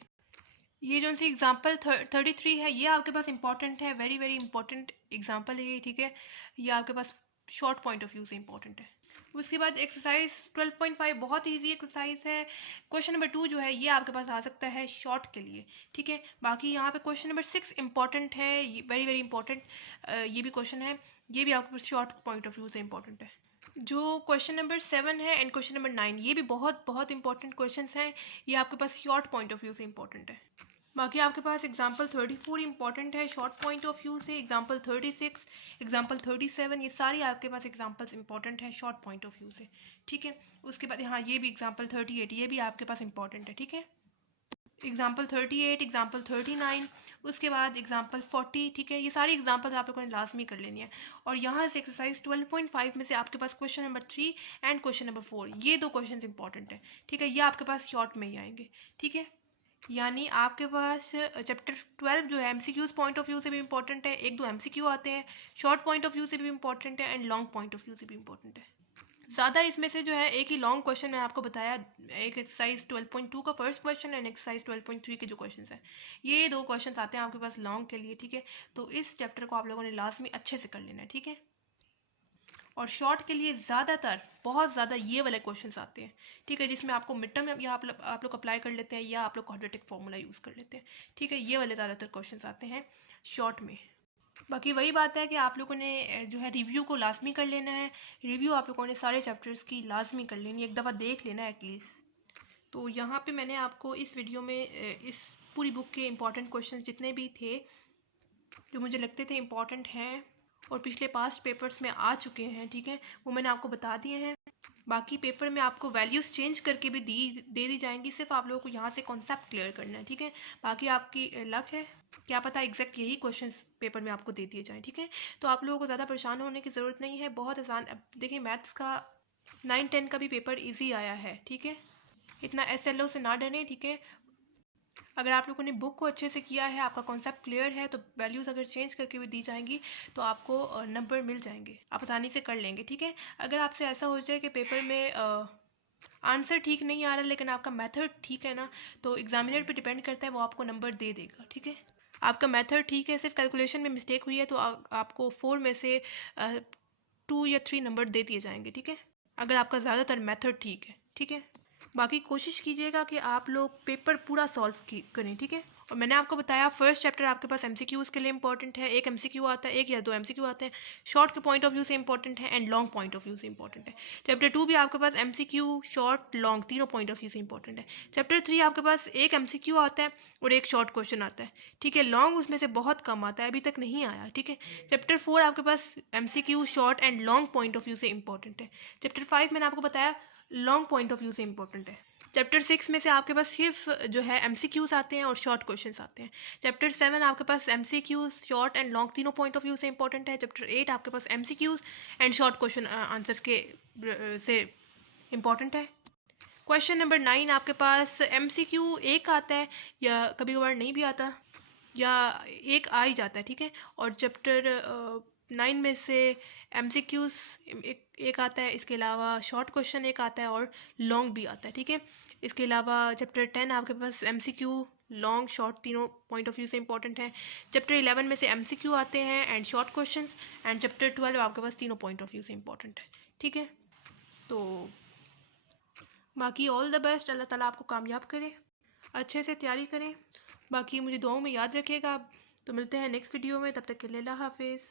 ये जो सी एग्जाम्पल 33 है ये आपके पास इंपॉर्टेंट है, वेरी वेरी इंपॉर्टेंट एग्जाम्पल है ये, ठीक है। ये आपके पास शॉर्ट पॉइंट ऑफ व्यू से इंपॉर्टेंट है। उसके बाद एक्सरसाइज 12.5 बहुत ईजी एक्सरसाइज है। क्वेश्चन नंबर 2 जो है ये आपके पास आ सकता है शॉर्ट के लिए, ठीक है। बाकी यहाँ पे क्वेश्चन नंबर 6 इंपॉर्टेंट है, वेरी वेरी इंपॉर्टेंट ये भी क्वेश्चन है, ये भी आपके पास शॉर्ट पॉइंट ऑफ व्यू से इंपॉर्टेंट है। जो क्वेश्चन नंबर 7 है एंड क्वेश्चन नंबर 9 ये भी बहुत बहुत इंपॉर्टेंट क्वेश्चन हैं, ये आपके पास शॉर्ट पॉइंट ऑफ व्यू से इंपॉर्टेंट है। बाकी आपके पास एग्जाम्पल 34 इंपॉर्टेंट है शॉर्ट पॉइंट ऑफ व्यू से, एग्जाम्पल 36, एग्जाम्पल 37, ये सारी आपके पास एग्जाम्पल्स इंपॉर्टेंट है शॉर्ट पॉइंट ऑफ व्यू से, ठीक है। उसके बाद यहाँ ये भी एग्जाम्पल 38 ये भी आपके पास इंपॉर्टेंट है, ठीक है। एग्जाम्पल 38, एग्जाम्पल 39, उसके बाद एग्जाम्पल 40, ठीक है। ये सारी एग्जाम्पल्स आप लोगों ने लाजमी कर लेनी है। और यहाँ से एक्सरसाइज 12.5 में से आपके पास question number 3 and question number 4 ये 2 क्वेश्चन इंपॉर्टेंट है, ठीक है। ये आपके पास शॉर्ट में ही आएंगे, ठीक है। यानी आपके पास चैप्टर 12 जो है MCQs पॉइंट ऑफ व्यू से भी इंपॉर्टेंट है, 1-2 MCQ आते हैं, शॉर्ट पॉइंट ऑफ व्यू से भी इंपॉर्टेंट है and long point of view से भी इंपॉर्टेंट है। ज़्यादा इसमें से जो है एक ही लॉन्ग क्वेश्चन मैं आपको बताया, एक एक्सरसाइज 12.2 का फर्स्ट क्वेश्चन एंड एक्सरसाइज 12.3 के जो क्वेश्चन हैं ये 2 क्वेश्चन आते हैं आपके पास लॉन्ग के लिए, ठीक है। तो इस चैप्टर को आप लोगों ने लास्ट में अच्छे से कर लेना है, ठीक है। और शॉर्ट के लिए ज़्यादातर बहुत ज़्यादा ये वाले क्वेश्चंस आते हैं, ठीक है, जिसमें आपको मिड टर्म या आप लोग अप्लाई कर लेते हैं या आप लोग क्वाड्रेटिक फार्मूला यूज़ कर लेते हैं, ठीक है। ये वाले ज़्यादातर क्वेश्चंस आते हैं शॉर्ट में। बाकी वही बात है कि आप लोगों ने जो है रिव्यू को लाजमी कर लेना है। रिव्यू आप लोगों ने सारे चैप्टर्स की लाजमी कर लेनी है, एक दफ़ा देख लेना है एटलीस्ट। तो यहाँ पे मैंने आपको इस वीडियो में इस पूरी बुक के इम्पॉर्टेंट क्वेश्चन जितने भी थे जो मुझे लगते थे इम्पॉर्टेंट हैं और पिछले पास्ट पेपर्स में आ चुके हैं, ठीक है, वो मैंने आपको बता दिए हैं। बाकी पेपर में आपको वैल्यूज़ चेंज करके भी दे दी जाएंगी, सिर्फ आप लोगों को यहाँ से कॉन्सेप्ट क्लियर करना है, ठीक है। बाकी आपकी लक है, क्या पता एग्जैक्ट यही क्वेश्चंस पेपर में आपको दे दिए जाएँ, ठीक है। तो आप लोगों को ज़्यादा परेशान होने की ज़रूरत नहीं है, बहुत आसान। अब देखिए मैथ्स का 9-10 का भी पेपर ईजी आया है, ठीक है। इतना SLO से ना डरें, ठीक है। अगर आप लोगों ने बुक को अच्छे से किया है, आपका कॉन्सेप्ट क्लियर है, तो वैल्यूज़ अगर चेंज करके भी दी जाएंगी तो आपको नंबर मिल जाएंगे, आप आसानी से कर लेंगे, ठीक है। अगर आपसे ऐसा हो जाए कि पेपर में आंसर ठीक नहीं आ रहा लेकिन आपका मेथड ठीक है ना, तो एग्जामिनर पे डिपेंड करता है, वो आपको नंबर दे देगा, ठीक है। आपका मेथड ठीक है, सिर्फ कैलकुलेशन में मिस्टेक हुई है तो आपको 4 में से 2 या 3 नंबर दे दिए जाएंगे, ठीक है, अगर आपका ज़्यादातर मेथड ठीक है, ठीक है। बाकी कोशिश कीजिएगा कि आप लोग पेपर पूरा सॉल्व करें, ठीक है। और मैंने आपको बताया फर्स्ट चैप्टर आपके पास MCQs के लिए इंपॉर्टेंट है, एक MCQ आता है, एक या 2 MCQ आते हैं, शॉर्ट के पॉइंट ऑफ व्यू से इंपॉर्टेंट है and long point of view से इंपॉर्टेंट है। चैप्टर 2 भी आपके पास MCQ शॉर्ट लॉन्ग तीनों पॉइंट ऑफ व्यू से इंपॉर्टेंट है। चैप्टर 3 आपके पास एक MCQ आता है और एक शॉर्ट क्वेश्चन आता है, ठीक है, लॉन्ग उसमें से बहुत कम आता है, अभी तक नहीं आया, ठीक है। चैप्टर 4 आपके पास MCQ short and long point of view से इंपॉर्टेंट है। चैप्टर 5 मैंने आपको बताया लॉन्ग पॉइंट ऑफ व्यू से इंपॉर्टेंट है। चैप्टर 6 में से आपके पास सिर्फ जो है MCQs आते हैं और शॉर्ट क्वेश्चंस आते हैं। चैप्टर 7 आपके पास MCQs शॉर्ट एंड लॉन्ग तीनों पॉइंट ऑफ व्यू से इंपॉर्टेंट है। चैप्टर 8 आपके पास MCQs and short question answers के से इंपॉर्टेंट है। क्वेश्चन नंबर 9 आपके पास MCQ एक आता है या कभी कभार नहीं भी आता या एक आ ही जाता है, ठीक है। और चैप्टर 9 में से MCQs एक आता है, इसके अलावा शॉर्ट क्वेश्चन एक आता है और लॉन्ग भी आता है, ठीक है। इसके अलावा चैप्टर 10 आपके पास MCQ लॉन्ग शॉर्ट तीनों पॉइंट ऑफ व्यू से इंपॉर्टेंट है। चैप्टर 11 में से MCQ आते हैं and short questions and chapter 12 आपके पास तीनों पॉइंट ऑफ व्यू से इंपॉर्टेंट है, ठीक है। तो बाकी ऑल द बेस्ट, अल्लाह ताला आपको कामयाब करे, अच्छे से तैयारी करें। बाकी मुझे दुआओं में याद रखिएगा। तो मिलते हैं नेक्स्ट वीडियो में, तब तक के लिए अल्लाह हाफिज़।